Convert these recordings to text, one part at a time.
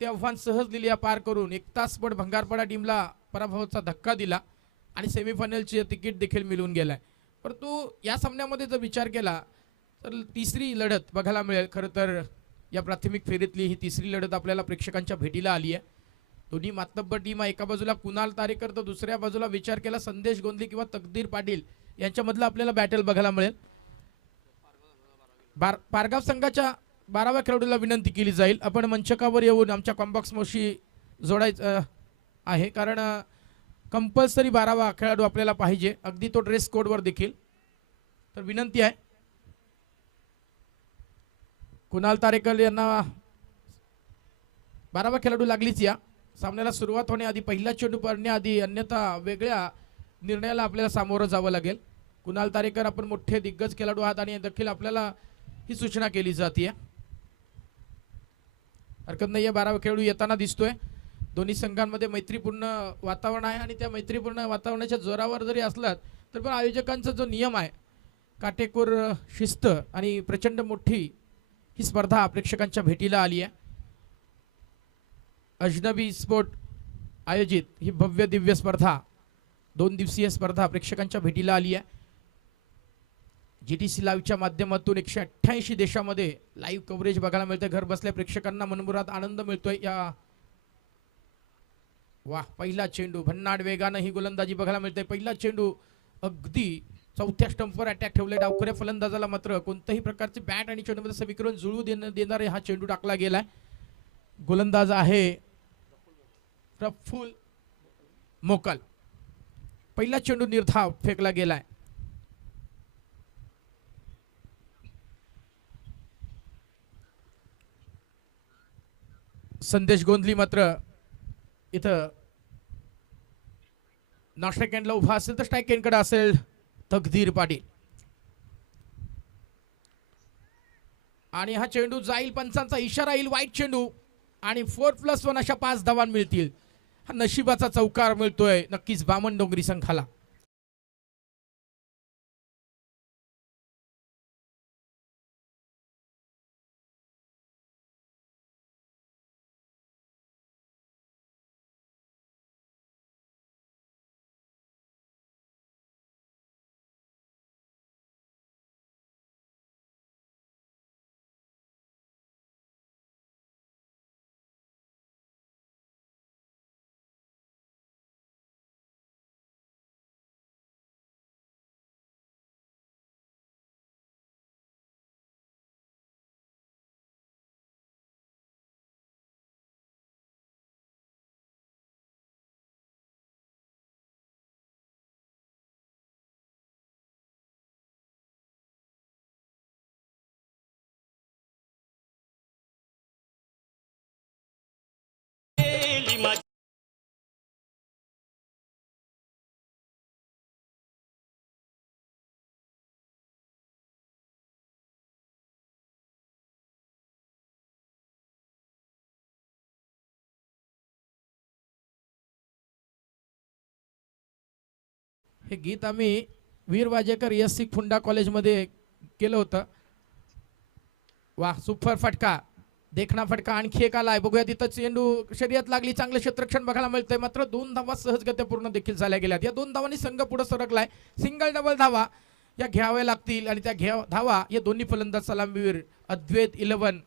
ते आव्हान सहजरित्या पार करून 1 तासभर भंगारपाडा टीमला पराभवाचा धक्का दिला आणि सेमीफायनलचे तिकीट देखील मिळून गेलाय. परंतु या सामन्यामध्ये जर विचार केला तर तिसरी लढत बघायला मिळेल. खरं तर या प्राथमिक फेरीतली ही तिसरी लढत आपल्याला प्रेक्षकांच्या भेटीला आली आहे. दोन्ही मातब्बर टीम, एका बाजूला कुणाल तारेकर तर दुसऱ्या बाजूला विचार केला संदेश गोंधली किंवा तकदीर पाटील यांच्यामधलं आपल्याला बॅटल बघायला मिळेल. पारगाव संघाच्या 12व्या खेळाडूला विनंती केली जाईल आपण मंचकावर येऊन आमच्या कॉम्बॉक्स मोशी जोडायचं आहे, कारण कंपल्सरी 12वा खेळाडू आपल्याला पाहिजे, अगदी तो ड्रेस कोडवर देखील. तर विनंती आहे कुणाल तारेकर यांना 12वा खेळाडू लागलीच या सामन्याला सुरुवात होण्याआधी पहिला चेंडू पडण्याआधी, अन्यथा वेगळ्या निर्णयाला आपल्याला सामोरं जावं लागेल. कुणाल तारेकर आपण मोठे दिग्गज खेळाडू आहात आणि देखील आपल्याला ही सूचना केली जाते. हरकत नाही, 12वा खेळाडू येताना दिसतोय. दोन्ही संघांमध्ये मैत्रीपूर्ण वातावरण आहे आणि त्या मैत्रीपूर्ण वातावरणाच्या जोरावर जरी असलात तर पण आयोजकांचा जो नियम आहे, काटेकोर शिस्त आणि प्रचंड मोठी ही स्पर्धा प्रेक्षकांच्या भेटीला आली आहे. अजनबी स्पोर्ट आयोजित ही भव्य दिव्य स्पर्धा, 2 दिवसीय स्पर्धा प्रेक्षकांच्या भेटीला आली आहे. GTC लाईव्हच्या माध्यमातून 188 देशामध्ये लाईव्ह कव्हरेज बघायला मिळते. घर बसल्या प्रेक्षकांना मनमुराद आनंद मिळतोय. या वाह, पहिला चेंडू भन्नाट वेगानं ही गोलंदाजी बघायला मिळते. पहिला चेंडू अगदी चौथ्या स्टंपवर अटॅक ठेवले. डावखुऱ्या फलंदाजाला मात्र कोणत्याही प्रकारचे बॅट आणि चेंडूमध्ये समीकरण जुळू देणारे हा चेंडू टाकला गेलाय. गोलंदाज आहे प्रफुल्ल मोकल. पहिला चेंडू निर्धाव फेकला गेलाय. संदेश गोंधली मात्र इथं नॉन स्ट्राईक एंडला उभा असेल तर स्ट्राईक एंडकडे असेल तकदीर पाटील. आणि हा चेंडू जाईल, पंचांचा इशारा येईल, वाईट चेंडू आणि 4+1 अशा 5 धावा मिळतील. हा नशिबाचा चौकार मिळतोय नक्कीच बामण डोंगरी संघाला. हे गीत आम्ही वीर वाजेकर SC फुंडा कॉलेजमध्ये केलं होतं. वाह, सुपर फटका, देखना फटका. आणखी एक आलाय, बघूया. तिथं चेंडू शर्यत लागली, चांगलं क्षेत्ररक्षण बघायला मिळतंय. मात्र 2 धावा सहजगत्या पूर्ण देखील झाल्या गेल्यात. या 2 धावांनी संघ पुढे सरकलाय. सिंगल डबल धावा या घ्याव्या लागतील आणि त्या धावा या दोन्ही फलंदाज सलामीवीर अद्वैत 11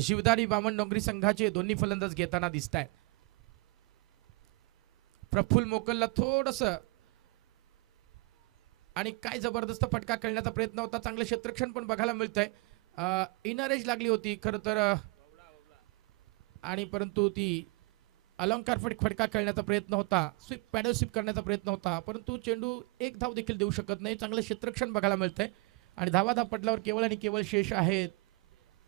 शिवदारी बामण डोंगरी संघाचे दोन्ही फलंदाज घेताना दिसत आहेत. प्रफुल्ल मोकलला थोडस आणि काय जबरदस्त फटका खेळण्याचा प्रयत्न होता. चांगलं क्षेत्ररक्षण पण बघायला मिळतंय. इनर एज लागली होती खरं तर, आणि परंतु ती अलंकार फटका खेळण्याचा प्रयत्न होता, स्वीप पॅडल स्वीप करण्याचा प्रयत्न होता, परंतु चेंडू 1 धाव देखील देऊ शकत नाही. चांगलं क्षेत्ररक्षण बघायला मिळतंय आणि धावा पडल्यावर केवळ आणि केवळ शेष आहेत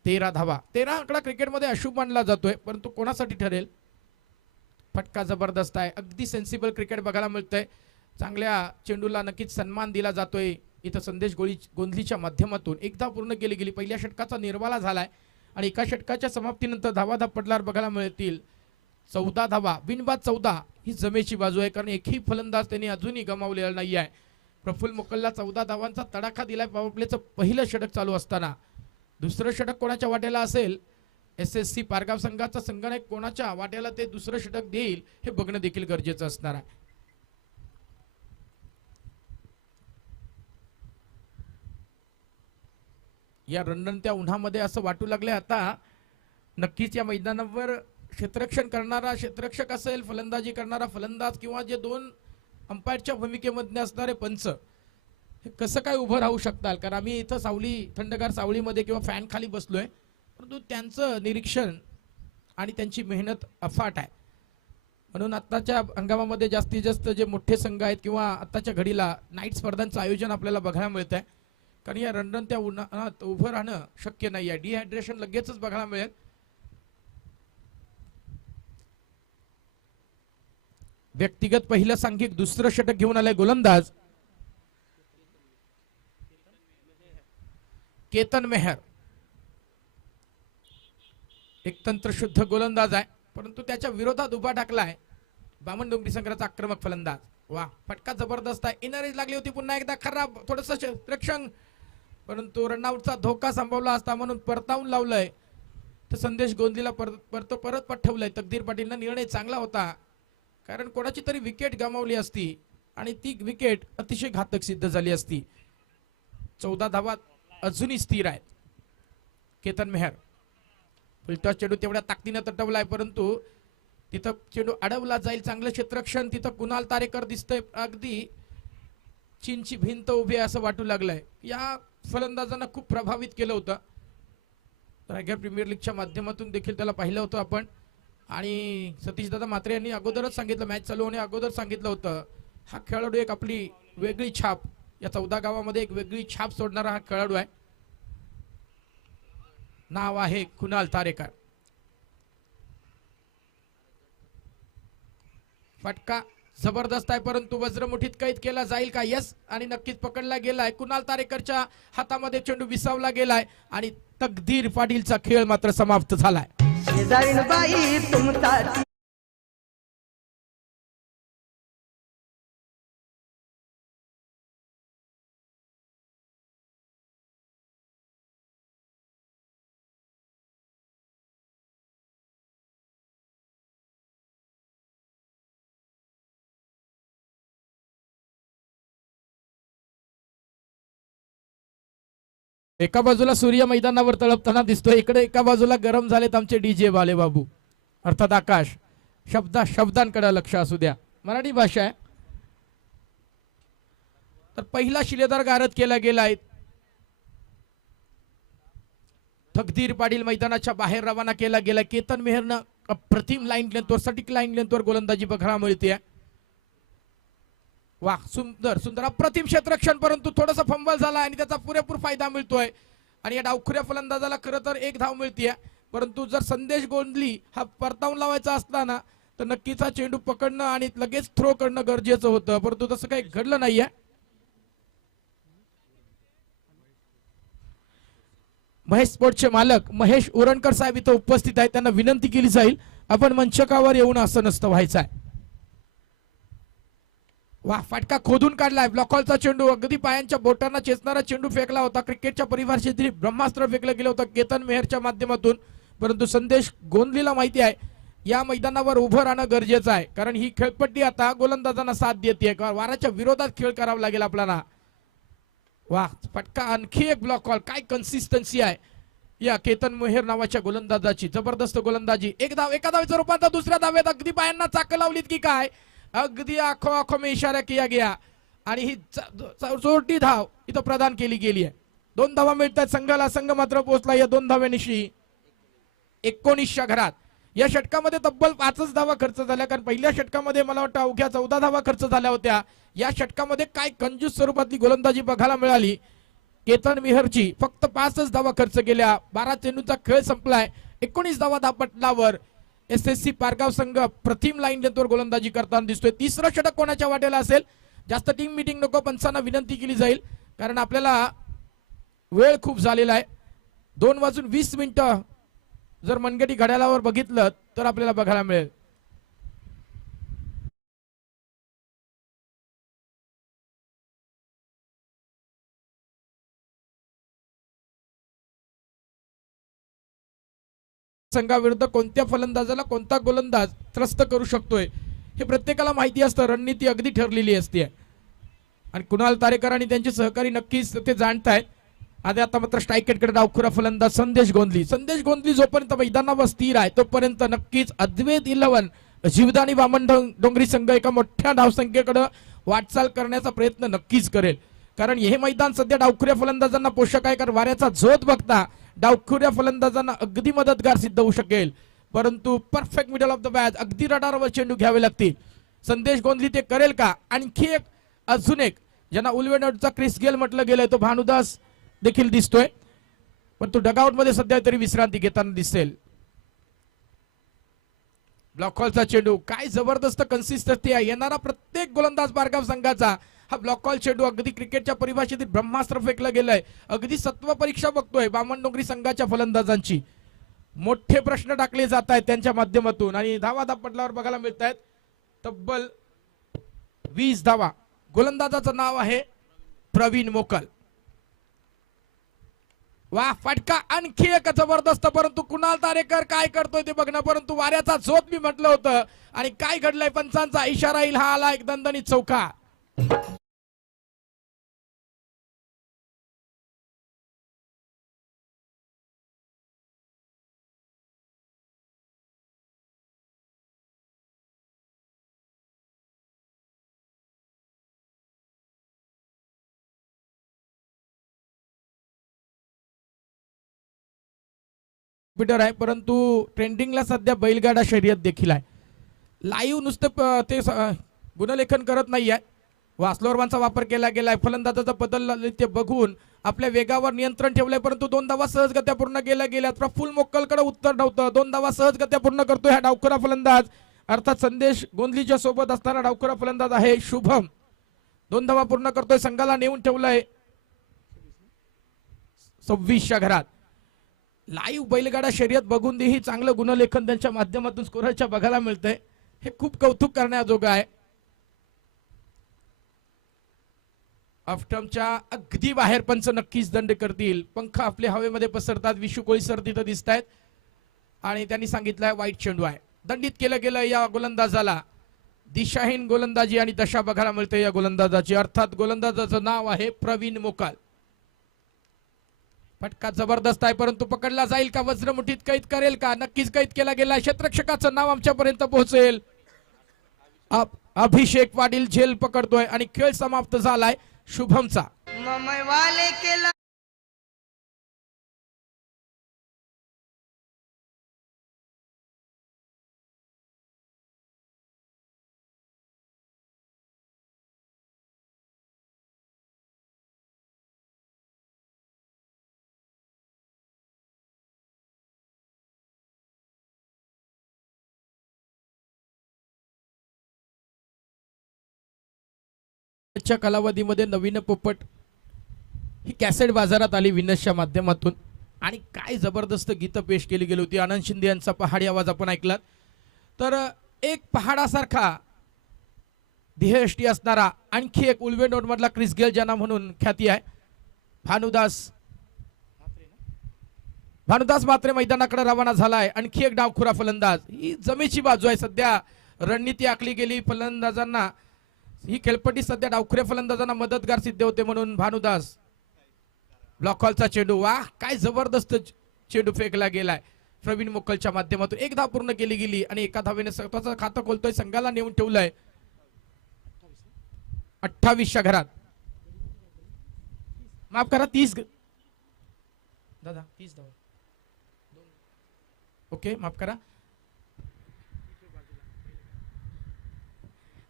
13 धावा. 13 आकडा क्रिकेटमध्ये अशुभ मानला जातोय, परंतु कोणासाठी ठरेल? फटका जबरदस्त आहे, अगदी सेन्सिबल क्रिकेट बघायला मिळतंय. चांगल्या चेंडूला नक्कीच सन्मान दिला जातोय. इथं संदेश गोंधलीच्या माध्यमातून 1 धाव पूर्ण केली गेली. पहिल्या षटकाचा निर्वाळा झालाय आणि एका षटकाच्या समाप्तीनंतर धावा पडल्यावर बघायला मिळतील 14 धावा. बिनबाद 14 ही जमेची बाजू आहे, कारण एकही फलंदाज त्यांनी अजूनही गमावलेला नाही आहे. प्रफुल्ल मोकलला 14 धावांचा तडाखा दिलाय पॉवर प्लेचं पहिलं षटक चालू असताना. दुसरं षटक कोणाच्या वाटेला असेल SSC पारगाव संघाचा संघनायक कोणाच्या वाट्याला ते दुसरं षटक देईल हे बघणं देखील गरजेचं असणार आहे. या रणरणत्या उन्हामध्ये असं वाटू लागले आता नक्कीच या मैदानावर क्षेत्ररक्षण करणारा क्षेत्ररक्षक असेल, फलंदाजी करणारा फलंदाज किंवा जे दोन अंपायरच्या भूमिकेमध्ये असणारे पंच हे कसं काय उभं राहू शकतात. कारण आम्ही इथं सावली, थंडगार सावलीमध्ये किंवा फॅन खाली बसलोय, परंतु त्यांचं निरीक्षण आणि त्यांची मेहनत अफाट आहे. म्हणून आत्ताच्या हंगामामध्ये जास्तीत जास्त जे मोठे संघ आहेत किंवा आत्ताच्या घडीला नाईट स्पर्धांचं आयोजन आपल्याला बघायला मिळत आहे. कारण या रणरणत्या उन्हात उभं राहणं शक्य नाही आहे. डिहायड्रेशन लगेचच बघायला मिळेल. व्यक्तिगत पहिलं सांघिक दुसरं षटक घेऊन आलाय गोलंदाज केतन मेहर. एक तंत्रशुद्ध गोलंदाज आहे, परंतु त्याच्या विरोधात उभा टाकलाय बामण डोंगरी संघाचा आक्रमक फलंदाज. वा, फटका जबरदस्त आहे. इनरेज लागली होती पुन्हा एकदा, खराब थोडस रक्षण, परंतु रनआउटचा धोका संभवला असता म्हणून परतावून लावलंय. तर संदेश गोंदलीला परत पाठवलंय. तकदीर पाटीलना निर्णय चांगला होता, कारण कोणाची तरी विकेट गमावली असती आणि ती विकेट अतिशय घातक सिद्ध झाली असती. 14 धावा अजूनही स्थिर आहेत. केतन मेहर फुलटॉस चेंडू तेवढ्या ताकदीने तटवलाय, परंतु तिथं चेंडू अडवला जाईल. चांगलं क्षेत्ररक्षण. तिथं कुणाल तारेकर दिसतंय, अगदी चीनची भिंत उभी आहे असं वाटू लागलंय. या फलंदाजांना खूप प्रभावित केलं होतं. रायगड प्रीमियर लीगच्या माध्यमातून देखील त्याला पाहिलं होतं आपण. आणि सतीश दादा म्हात्रे यांनी अगोदरच सांगितलं, मॅच चालू होणे अगोदर सांगितलं होतं, हा खेळाडू एक आपली वेगळी छाप, या 14 गावामध्ये एक वेगळी छाप सोडणारा हा खेळाडू आहे. नाव आहे कुणाल तारेकर. फटका जबरदस्त आहे, परंतु वज्रमुठीत कैद केला जाईल का? यस, आणि नक्कीच पकडला गेलाय. कुणाल तारेकरच्या हातामध्ये चेंडू विसावला गेलाय आणि तकदीर पाटीलचा खेळ मात्र समाप्त झालाय. एका बाजूला सूर्य मैदानावर तळपताना दिसतोय, इकडे एका बाजूला गरम झालेत आमचे डीजे बाले बाबू, अर्थात आकाश. शब्दांकडे लक्ष असू द्या, मराठी भाषा आहे. तर पहिला शिलेदार गारद केला गेलाय. तकदीर पाटील मैदानाच्या बाहेर रवाना केला गेला. केतन मेहरनं अप्रतिम लाईन लेंथवर, सटीक लाईन लेंथवर गोलंदाजी बघायला मिळते. वा, सुंदर सुंदर अप्रतिम क्षेत्ररक्षण, परंतु थोडासा फंबल झाला आणि त्याचा पुरेपूर फायदा मिळतोय. आणि या डावखुऱ्या फलंदाजाला खरं तर एक धाव मिळतीये, परंतु जर संदेश गोंदली हा परतावून लावायचा असला ना, तर नक्कीच हा चेंडू पकडणं आणि लगेच थ्रो करणं गरजेचं होतं, परंतु तसं काही घडलं नाहीये. महेश स्पोर्ट्सचे मालक महेश उरणकर साहेब इथं उपस्थित आहेत. त्यांना विनंती केली जाईल, आपण मंचकावर येऊन असं नसतं व्हायचं आहे. वा, फटका खोदून काढलाय. ब्लॉकॉलचा चेंडू, अगदी पायांच्या बोटांना चेचणारा चेंडू फेकला होता. क्रिकेटच्या परिभाषेतील ब्रह्मास्त्र फेकलं गेलं होतं केतन मेहरच्या माध्यमातून, परंतु संदेश गोंदलीला माहिती आहे या मैदानावर उभं राहणं गरजेचं आहे, कारण ही खेळपट्टी आता गोलंदाजांना साथ देते. वाराच्या विरोधात खेळ करावा लागेल आपल्याला. वा, फटका, आणखी एक ब्लॉक कॉल. काय कन्सिस्टन्सी आहे या केतन मेहर नावाच्या गोलंदाजाची. जबरदस्त गोलंदाजी. एक धाव, एका धावेचं रूपांतर दुसऱ्या धावेत. अगदी पायांना चाकं लावलीत की काय, अगदी आखो में इशारा किया गया आणि ही चौथी धाव इथं प्रदान केली गेली आहे. 2 धावा मिळतात संघाला. संघ मात्र पोहोचला या 2 धाव्यानिशी 19च्या घरात. या षटकामध्ये तब्बल 5च धावा खर्च झाल्या, कारण पहिल्या षटकामध्ये मला वाटतं अवघ्या 14 धावा खर्च झाल्या होत्या. या षटकामध्ये काय कंजूस स्वरूपातली गोलंदाजी बघायला मिळाली केतन मेहरची. फक्त 5च धावा खर्च केल्या. 12 चेंडूचा खेळ संपलाय. 19 धावा धापटलावर SSC पारगाव संघ प्रथम लाईन लेंथवर गोलंदाजी करताना दिसतोय. तिसरं षटक कोणाच्या वाटेला असेल? जास्त टीम मीटिंग नको, पंचांना विनंती केली जाईल, कारण आपल्याला वेळ खूप झालेला आहे. 2:20 जर मनगटी घड्याळावर बघितलं तर आपल्याला बघायला मिळेल. संघाविरुद्ध कोणत्या फलंदाजाला कोणता गोलंदाज त्रस्त करू शकतोय हे प्रत्येकाला माहिती असतं, रणनीती अगदी ठरलेली असते. आणि कुणाल तारेकर आणि त्यांचे सहकारी नक्कीच ते जाणतायत. आधी आता मात्र स्ट्राईकेटकडे डावखुरा फलंदाज संदेश गोंधली जोपर्यंत मैदानावर स्थिर आहे तोपर्यंत नक्कीच अद्वैत 11 जीवदानी वामन डोंगरी संघ एका मोठ्या धावसंख्येकडे वाटचाल करण्याचा प्रयत्न नक्कीच करेल. कारण हे मैदान सध्या डावखुऱ्या फलंदाजांना पोषक आहे. कारण वाऱ्याचा झोत बघता डावखुऱ्या फलंदाजांना अगदी मदतगार सिद्ध होऊ शकेल. परंतु perfect middle of the batch अगदी रडारवर चेंडू घ्यावे लागतील. संदेश गोंधली ते करेल का? आणखी एक अजून एक ज्यांना उलवेनोडचा क्रिस गेल म्हटलं गेलंय तो भानुदास देखील दिसतोय, पण तो डगआउट मध्ये सध्या तरी विश्रांती घेताना दिसेल. ब्लॉक हॉलचा चेंडू काय जबरदस्त कन्सिस्टन्सी आहे. येणारा प्रत्येक गोलंदाज बारगाव संघाचा हा ब्लॉक हॉल चेंडू अगदी क्रिकेटच्या परिभाषेतील ब्रह्मास्त्र फेकलं गेलंय. अगदी सत्व परीक्षा बघतोय बामण डोंगरी संघाच्या फलंदाजांची. मोठे प्रश्न टाकले जात आहेत त्यांच्या माध्यमातून आणि धावा पडल्यावर बघायला मिळत आहेत तब्बल 20 धावा. गोलंदाजाचं नाव आहे प्रवीण मोकल. वा फटका आणखी एक जबरदस्त. परंतु कुणाल तारेकर काय करतोय ते बघणं. परंतु वाऱ्याचा झोत मी म्हटलं होतं आणि काय घडलंय पंचांचा इशारा येईल हा आला एक दणदणीत चौका. ट्विटर आहे परंतु ट्रेंडिंगला सध्या बैलगाडा शर्यत देखील आहे. लाईव्ह नुसतं ते गुणलेखन करत नाही आहे. वासलोरवांचा वापर केला गेलाय. फलंदाजाचा बदल ते बघून आपल्या वेगावर नियंत्रण ठेवलंय. परंतु 2 धावा सहजगत्या पूर्ण केल्या गेल्या. प्रफुल्ल मोक्कलकडे उत्तर नव्हतं. 2 धावा सहजगत्या पूर्ण करतोय हा डावखुरा फलंदाज अर्थात संदेश गोंधलीच्या सोबत असणारा डावखुरा फलंदाज आहे शुभम. 2 धावा पूर्ण करतोय. संघाला नेऊन ठेवलंय 26च्या घरात. लाईव्ह बैलगाडा शर्यत बघून ही चांगलं गुणलेखन त्यांच्या माध्यमातून स्कोररच्या बघायला मिळतंय. हे खूप कौतुक करण्याजोगं आहे. ऑफस्टंपच्या अगदी बाहेर पंच नक्कीच दंड करतील. पंख आपले हवेमध्ये पसरतात. विशू कोळीसर तिथं दिसत आहेत आणि त्यांनी सांगितलंय वाईट चेंडू आहे. दंडित केलं गेलं या गोलंदाजाला. दिशाहीन गोलंदाजी आणि दशा बघायला मिळते या गोलंदाजाची. अर्थात गोलंदाजाचं नाव आहे प्रवीण मोकाल. फटका जबरदस्त आहे परंतु पकडला जाईल का? वज्रमुठीत कैद करेल का? नक्कीच कैद केला गेला. क्षेत्ररक्षकाचं नाव आमच्यापर्यंत पोहोचेल. अभिषेक पाटील झेल पकडतोय आणि खेळ समाप्त झालाय शुभमचा. च्या कालावधीमध्ये नवीन पोपट ही कॅसेट बाजारात आली विनसच्या माध्यमातून आणि काय जबरदस्त गीतं पेश केली गेली होती. आनंद शिंदे यांचा पहाडी आवाज आपण ऐकलात. तर एक पहाडासारखा ध्येयष्टी असणारा आणखी एक उलवेनोड मधला क्रिस गेल ज्यांना म्हणून ख्याती आहे भानुदास मात्रे मैदानाकडे रवाना झालाय. आणखी एक डावखुरा फलंदाज. ही जमेची बाजू आहे. सध्या रणनीती आखली गेली फलंदाजांना. ही खेळपट्टी सध्या डावखुऱ्या फलंदाजांना मदतगार सिद्ध होते म्हणून भानुदास. ब्लॉक हॉलचा चेंडू. वा काय जबरदस्त चेंडू फेकला गेलाय प्रवीण मोकलच्या माध्यमातून. 1 धाव पूर्ण केली गेली आणि एका धावेने स्वतःचं खातं खोलतोय. संघाला नेऊन ठेवलंय 28च्या घरात. माफ करा 30 दादा 30 धाव. ओके माफ करा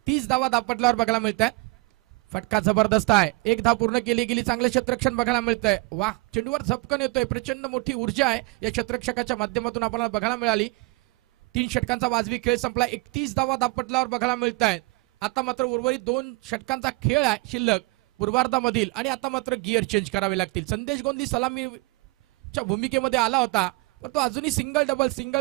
30 धावा दापटल्यावर बघायला मिळत आहे. फटका जबरदस्त आहे. 1 धाव पूर्ण केली गेली. चांगलं क्षेत्ररक्षण बघायला मिळतंय. वा चेंडूवर झपकन येतोय. प्रचंड मोठी ऊर्जा आहे या क्षेत्ररक्षकाच्या माध्यमातून आपल्याला बघायला मिळाली. 3 षटकांचा वाजवी खेळ संपला. 31 धावा दापटल्यावर बघायला मिळत आहेत. आता मात्र उर्वरित 2 षटकांचा खेळ आहे शिल्लक पूर्वार्धामधील आणि आता मात्र गिअर चेंज करावे लागतील. संदेश गोंधली सलामीच्या भूमिकेमध्ये आला होता पण तो अजूनही सिंगल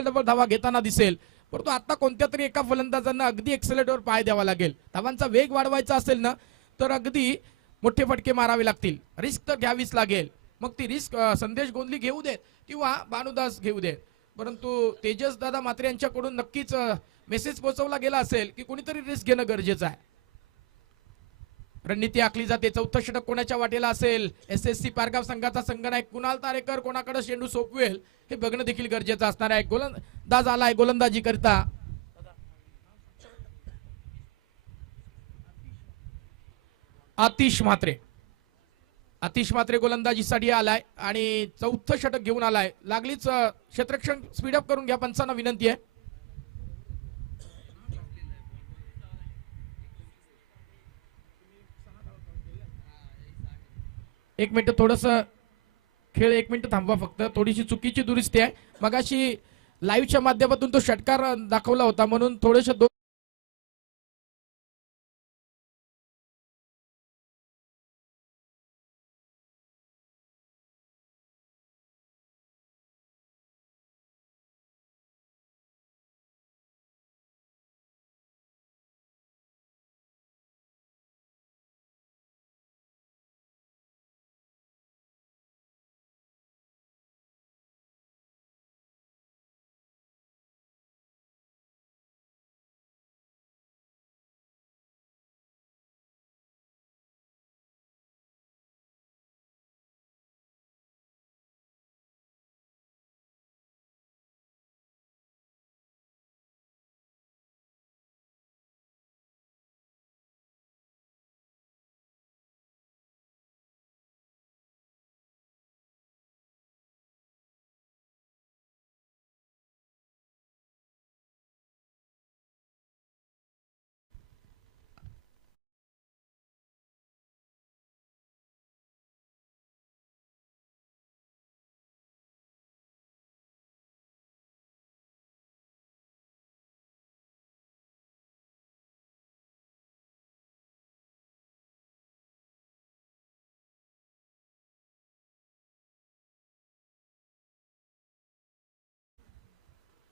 डबल धावा घेताना दिसेल. परंतु आता कोणत्या तरी एका फलंदाजांना अगदी एक्सेलेटरवर पाय द्यावा लागेल. धावांचा वेग वाढवायचा असेल ना तर अगदी मोठे फटके मारावे लागतील. रिस्क तर घ्यावीच लागेल. मग ती रिस्क संदेश गोंधली घेऊ देत किंवा भानुदास घेऊ देत. परंतु तेजस दादा मात्रे यांच्याकडून नक्कीच मेसेज पोहोचवला गेला असेल की कोणीतरी रिस्क घेणं गरजेचं आहे. रणनीती आखली जाते. चौथं षटक कोणाच्या वाटेला असेल? SSC पारगाव संघाचा संघनायक कुणाल तारेकर कोणाकडे चेंडू सोपवेल हे बघणं देखील गरजेचं असणार आहे. गोलंदाज आलाय गोलंदाजी करता. आतिश मात्रे गोलंदाजीसाठी आलाय आणि चौथं षटक घेऊन आलाय. लागलीच क्षेत्ररक्षण स्पीडअप करून घ्या, पंचांना विनंती आहे. एक मिनिट थोडस खेळ, एक मिनिट थांबवा फक्त. थोडीशी चुकीची दुरुस्ती आहे. मगाशी लाईव्हच्या माध्यमातून तो षटकार दाखवला होता म्हणून थोडेसे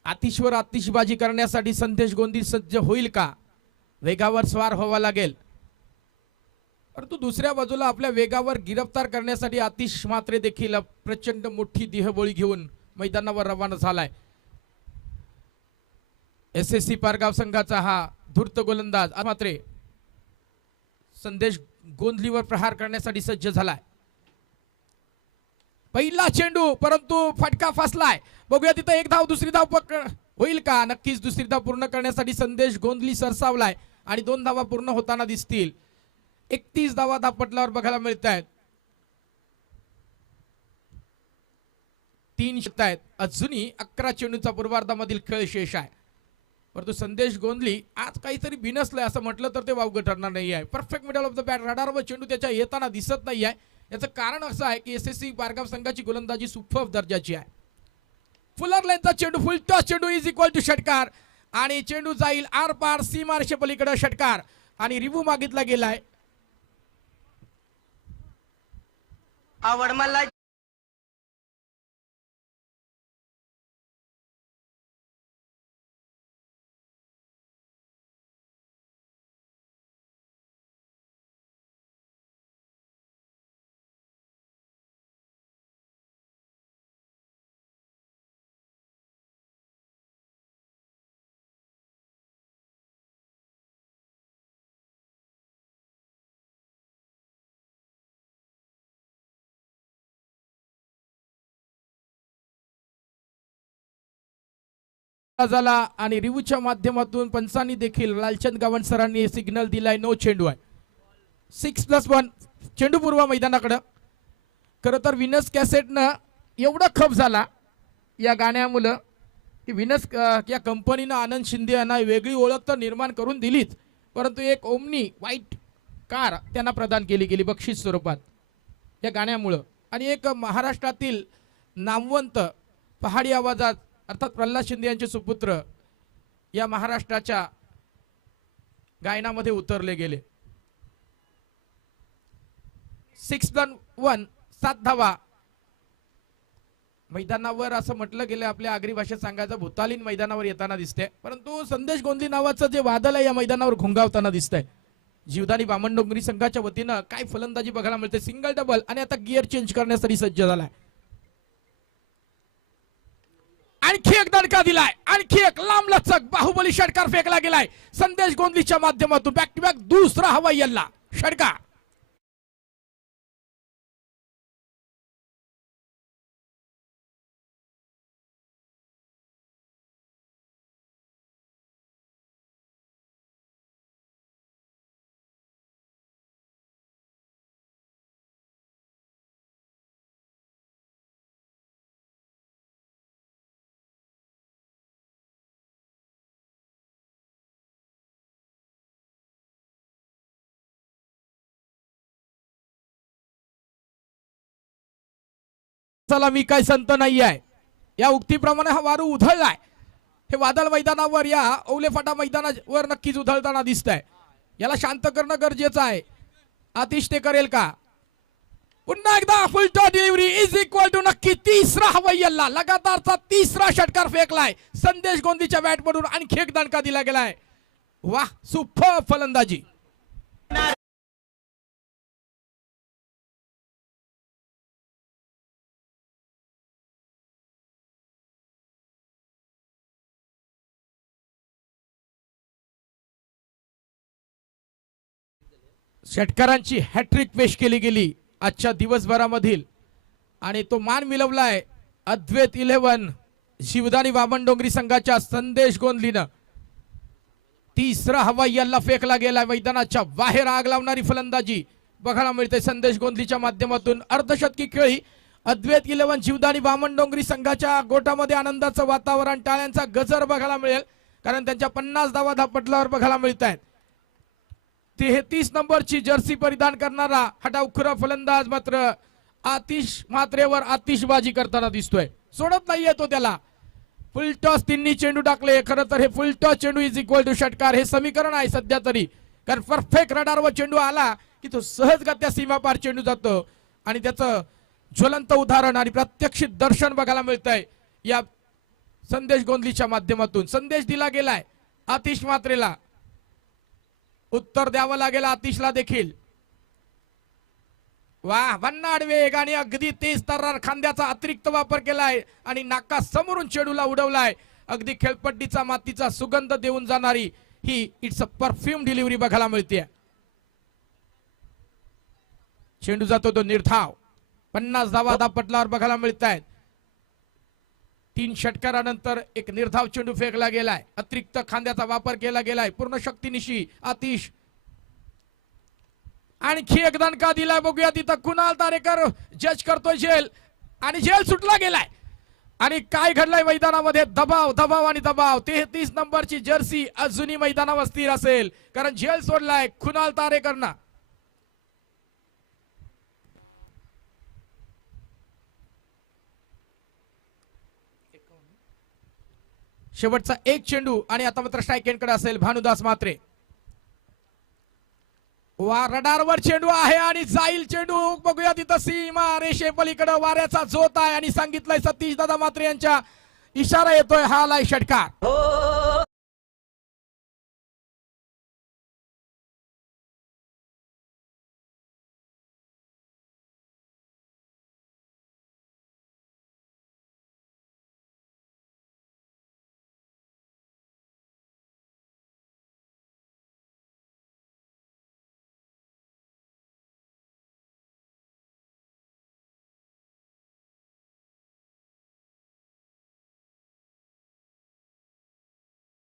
आतिशवर आतिषबाजी करण्यासाठी संदेश गोंदी सज्ज होईल का? वेगावर स्वार व्हावा लागेल. परंतु दुसऱ्या बाजूला आपल्या वेगावर गिरफ्तार करण्यासाठी आतिश मात्रे देखील प्रचंड मोठी देहबोळी घेऊन मैदानावर रवाना झालाय. SSC पारगाव संघाचा हा धूर्त गोलंदाज मात्रे संदेश गोंधलीवर प्रहार करण्यासाठी सज्ज झालाय. पहिला चेंडू, परंतु फटका फसलाय. बघूया तिथं एक धाव, दुसरी धाव होईल का? नक्कीच दुसरी धाव पूर्ण करण्यासाठी संदेश गोंधली सरसावलाय आणि 2 धावा पूर्ण होताना दिसतील. 31 धावा धावपटलावर बघायला मिळत आहेत. 3 षटक आहेत. अजूनही 11 चेंडूचा पूर्वार्धामधील खेळ शेष आहे. परंतु संदेश गोंधली आज काहीतरी बिनसलंय असं म्हटलं तर ते वावगं ठरणार नाही आहे. Perfect middle of the bat, रडारवर चेंडू त्याच्या येताना दिसत नाही आहे. याचं कारण असं आहे की SSC पारगाव संघाची गोलंदाजी सुपर दर्जाची आहे. फुलर लेनचा चेंडू, फुल टॉस चेंडू इज इक्वल टू षटकार आणि चेंडू जाईल आर पार सीमारेषे पलीकडे. षटकार आणि रिव्ह्यू मागितला गेलाय. आवड मला झाला आणि रिव्ह्यूच्या माध्यमातून पंचांनी देखील लालचंद गावंड सरांनी सिग्नल दिलाय. नो चेंडू आहे. 6+1 चेंडू पूर्व मैदानाकडे. खरं तर विनस कॅसेटनं एवढा खप झाला या गाण्यामुळं की विनस या कंपनीनं आनंद शिंदे यांना वेगळी ओळख तर निर्माण करून दिलीच, परंतु एक ओमनी व्हाईट कार त्यांना प्रदान केली गेली बक्षीस स्वरूपात या गाण्यामुळं. आणि एक महाराष्ट्रातील नामवंत पहाडी आवाजात अर्थात प्रल्हाद शिंदे यांचे सुपुत्र या महाराष्ट्राच्या गायनामध्ये उतरले गेले. 6+1 7 धावा मैदानावर असं म्हटलं गेलं, आपल्या आगरी भाषेत सांगायचं भूतालीन मैदानावर येताना दिसते. परंतु संदेश गोंधली नावाचं जे वादळ आहे या मैदानावर घुंगावताना दिसतंय. जीवदानी बामणडोंगरी संघाच्या वतीनं काय फलंदाजी बघायला मिळते. सिंगल डबल आणि आता गिअर चेंज करण्यासाठी सज्ज झालाय. आणखी एक दणका दिलाय, आणखी एक लांब लचक बाहुबली षटकार फेकला गेलाय संदेश गोंदलीच्या माध्यमातून. बॅक टू बॅक दुसरा हवाई हल्ला षटकार. चला मी काय संत नाही आहे या उक्तीप्रमाणे हा वारू उधळलाय. हे वादळ मैदानावर या औलेफाटा मैदानावर नक्कीच उधळताना दिसतंय. याला शांत करणं गरजेचं आहे. आतिश ते करेल का? पुन्हा एकदा full toss delivery is equal to नक्की तिसरा हवाई हल्ला. लगातारचा तिसरा षटकार फेकलाय संदेश गोंदीच्या बॅटमधून. आणखी एक दणका दिला गेलाय. वाह सुपर फलंदाजी. षटकारांची हॅट्रिक पेश केली गेली आजच्या दिवसभरामधील आणि तो मान मिळवलाय अद्वैत 11 शिवदानी वामनडोंगरी संघाच्या संदेश गोंदलीनं. तिसरा हवाई हल्ला फेकला गेला. मैदानाच्या बाहेर आग लावणारी फलंदाजी बघायला मिळते संदेश गोंदलीच्या माध्यमातून. अर्धशतकी खेळी अद्वैत 11 शिवदानी वामनडोंगरी संघाच्या गोटामध्ये आनंदाचं वातावरण, टाळ्यांचा गजर बघायला मिळेल कारण त्यांच्या 50 धावा धापटल्यावर बघायला मिळत आहेत. 33 नंबरची जर्सी परिधान करणारा हा डावखुरा फलंदाज मात्र आतिश मात्रेवर आतिशबाजी करताना दिसतोय. सोडत नाहीये तो त्याला. फुल टॉस तिन्ही चेंडू टाकले. खरं तर हे फुल टॉस चेंडू इज इक्वल टू षटकार हे समीकरण आहे सध्या तरी. कारण परफेक्ट रडारवर चेंडू आला की तो सहजगत्या सीमापार चेंडू जातो आणि त्याचं ज्वलंत उदाहरण आणि प्रात्यक्षिक दर्शन बघायला मिळतंय या संदेश गोंदलीच्या माध्यमातून. संदेश दिला गेलाय आतिश मात्रेला. उत्तर द्यावं लागेल आतिशला देखील. वाह भन्नाड वेग आणि अगदी तेज तर्रार खांद्याचा अतिरिक्त वापर केलाय आणि नाका समोरून चेंडूला उडवलाय. अगदी खेळपट्टीचा मातीचा सुगंध देऊन जाणारी ही इट्स अ परफ्यूम डिलिव्हरी बघायला मिळते. चेंडू जातो तो निर्धाव. 50 धावा धापटल्यावर बघायला मिळत आहेत. 3 षटकारानंतर एक निर्धाव चेंडू फेकला गेलाय. अतिरिक्त खांद्याचा वापर केला गेलाय पूर्ण शक्तीनिशी आतिश. आणखी एक दणका दिलाय. बघूया तिथं कुणाल तारेकर जज करतोय झेल आणि झेल सुटला गेलाय. आणि काय घडलंय मैदानामध्ये? दबाव दबाव आणि दबाव. 33 नंबरची जर्सी अजूनही मैदानावर स्थिर असेल कारण झेल सोडलाय कुणाल तारेकरना. शेवटचा एक चेंडू आणि आता मात्र स्ट्राईक एंडकडे असेल भानुदास मात्रे. वा रडारवर चेंडू आहे आणि जाईल चेंडू. बघूया तिथं सीमा रेषे पलीकडे वाऱ्याचा झोत आहे आणि सांगितलंय सतीश दादा मात्रे यांच्या इशारा येतोय हा आलाय षटकार.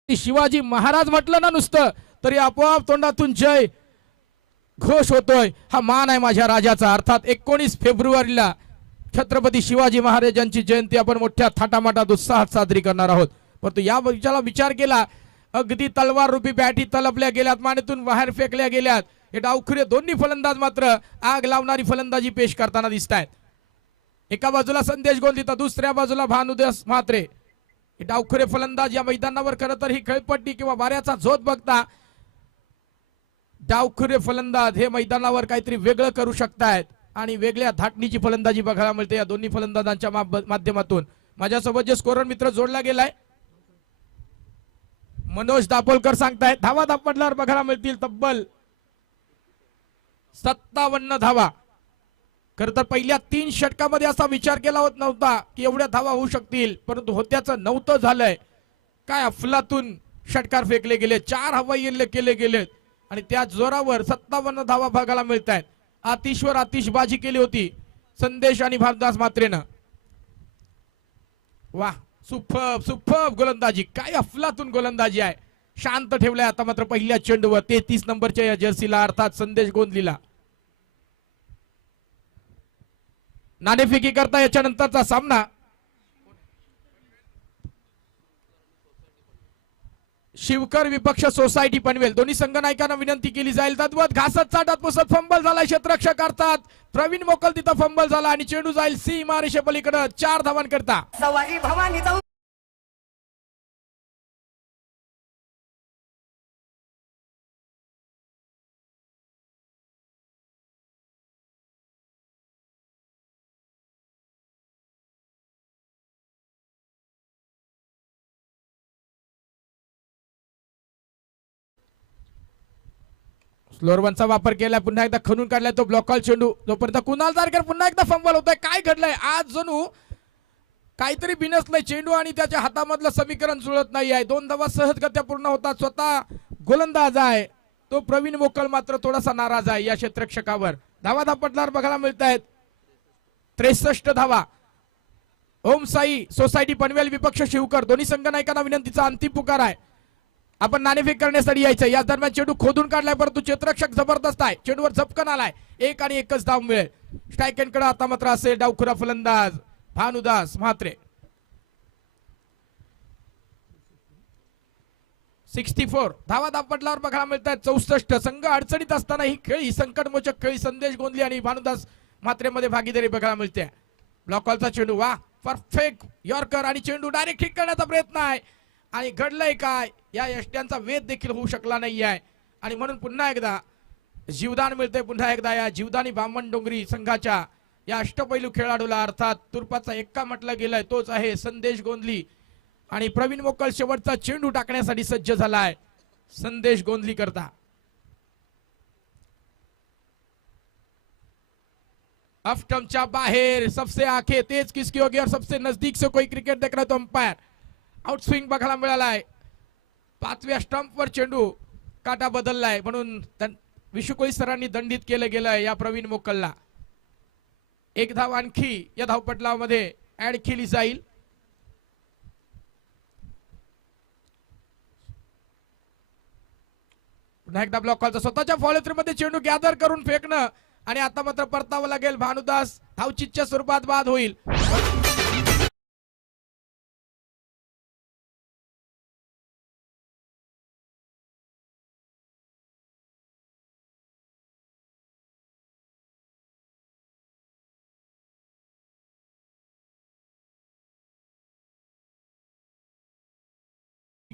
शिवाजी महाराज म्हटलं ना नुसतं तरी आपोआप तोंडातून जय घोष होतोय. हा मान आहे माझ्या राजाचा. अर्थात 19 फेब्रुवारीला छत्रपती शिवाजी महाराजांची जयंती आपण मोठ्या थाटामाटात उत्साहात साजरी करणार आहोत. परंतु या विचाराला विचार केला अगदी तलवार रूपी बॅटी तलपल्या गेल्यात, मानेतून बाहेर फेकल्या गेल्यात. हे डावखुरे दोन्ही फलंदाज मात्र आग लावणारी फलंदाजी पेश करताना दिसत आहेत. एका बाजूला संदेश गोंदी तर दुसऱ्या बाजूला भानुदास म्हात्रे. हे डावखुरे फलंदाज या मैदानावर खरं तर ही खेळपट्टी किंवा वाऱ्याचा झोत बघता डावखुरे फलंदाज हे मैदानावर काहीतरी वेगळं करू शकतायत आणि वेगळ्या धाटणीची फलंदाजी बघायला मिळते या दोन्ही फलंदाजांच्या माध्यमातून. माझ्यासोबत जे स्कोरर मित्र जोडला गेलाय मनोज दापोलकर सांगतायत धावा धापटल्यावर बघायला मिळतील तब्बल 57 धावा. खर तर पहिल्या 3 षटकामध्ये असा विचार केला होत नव्हता की एवढ्या धावा होऊ शकतील, परंतु होत्याचं नव्हतं झालंय. काय अफलातून षटकार फेकले गेले, 4 हवाई हल्ले केले गेलेत आणि त्या जोरावर 57 धावा बघायला मिळत आहेत. आतिशवर आतिशबाजी केली होती संदेश आणि भारदास मात्रेनं. वाह, सुपर्ब सुपर्ब गोलंदाजी, काय अफलातून गोलंदाजी आहे. शांत ठेवलाय आता मात्र पहिल्या चेंडूवर 33 नंबरच्या या जर्सीला अर्थात संदेश गोंदलीला. नाणेफेकी करता याच्या नंतरचा सामना शिवकर विपक्ष सोसायटी पनवेल. दोन्ही संघ नायकांना विनंती केली जाईल तद्वत घासत चाटत पुसत फंबल झाला. क्षेत्ररक्षक अर्थात प्रवीण मोकल तिथं फंबल झाला आणि चेंडू जाईल सीमा रेषेपलीकडे 4 धावांकरता. सवाई भवानी जाऊ स्लोअरवनचा वापर केलाय, पुन्हा एकदा खणून काढलाय तो ब्लॉकॉल चेंडू. जोपर्यंत कुणाल दारकर पुन्हा एकदा फंबल होतोय. काय घडलंय आज, जणू काहीतरी बिनसलंय. चेंडू आणि त्याच्या हातामधलं समीकरण जुळत नाही आहे. 2 धावा सहजगत्या पूर्ण होतात. स्वतः गोलंदाज आहे तो प्रवीण मोकल मात्र थोडासा नाराज आहे या क्षेत्ररक्षकावर. धावा धापटणार बघायला मिळत आहेत 63 धावा. ओम साई सोसायटी पनवेल विपक्ष शिवकर. दोन्ही संघ नायकांना विनंतीचा अंतिम पुकार आहे, आपण नाणेफेक करण्यासाठी यायचं. या दरम्यान चेंडू खोदून काढलाय, परंतु क्षेत्ररक्षक जबरदस्त आहे. चेंडूवर झपकन आलाय. 1 आणि 1च धाव मिळेल. स्ट्रायकेंकडे आता मात्र असेल डावखुरा फलंदाज भानुदास म्हात्रे. 64 धावा धापटल्यावर बघायला मिळत आहेत 64. संघ अडचणीत असताना ही खेळी, संकटमोचक खेळी संदेश गोंदली आणि भानुदास म्हात्रे मध्ये भागीदारी बघायला मिळते. ब्लॉकॉलचा चेंडू, वा परफेक्ट यॉर्कर आणि चेंडू डायरेक्ट हिट करण्याचा प्रयत्न आहे आणि घडलंय काय, या यष्ट्यांचा वेध देखील होऊ शकला नाही आहे आणि म्हणून पुन्हा एकदा जीवदान मिळते. पुन्हा एकदा या जीवदानी बामण डोंगरी संघाच्या या अष्टपैलू खेळाडूला अर्थात तुर्पाचा एक्का म्हटलं गेलाय तोच आहे संदेश गोंदली आणि प्रवीण मोकल शेवटचा चेंडू टाकण्यासाठी सज्ज झालाय संदेश गोंदली करता. ऑफ स्टंपच्या बाहेर सबसे आखे तेज किसकी होगी और सबसे नजदीक से कोई क्रिकेट देख रहा तो अंपायर. आउट स्विंग बघायला मिळालाय. 5व्या स्टंपवर चेंडू काटा बदललाय म्हणून विशुकोळी सरांनी दंडित केलं गेलंय या प्रवीण मोकलला. 1 धाव आणखी या धावपटलामध्ये ऍड केली जाईल. पुन्हा एकदा ब्लॉक कॉलचा स्वतःच्या फॉलोथ्रूमध्ये चेंडू गॅदर करून फेकणं आणि आता मात्र परतावं लागेल. भानुदास धावचितच्या स्वरूपात बाद होईल.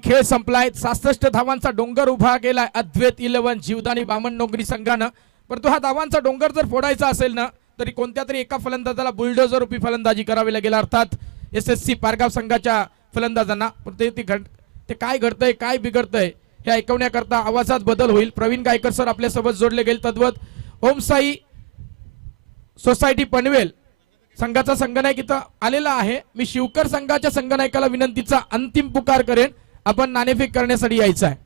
खेळ संपलाय. 66 धावांचा डोंगर उभा केलाय अद्वैत 11 जीवदानी बामण डोंगरी संघानं. परंतु हा धावांचा डोंगर जर फोडायचा असेल ना तरी कोणत्या तरी एका फलंदाजाला बुलडोजर रूपी फलंदाजी करावी लागेल अर्थात SSC पारगाव संघाच्या फलंदाजांना. ते काय घडतंय काय बिघडतंय हे ऐकवण्याकरता आवाजात बदल होईल. प्रवीण गायकर सर आपल्या सोबत जोडले गेले. तद्वत ओम साई सोसायटी पनवेल संघाचा संघनायक इथं आलेला आहे. मी शिवकर संघाच्या संघनायकाला विनंतीचा अंतिम पुकार करेन, आपण नाणेफेक करण्यासाठी यायचं आहे.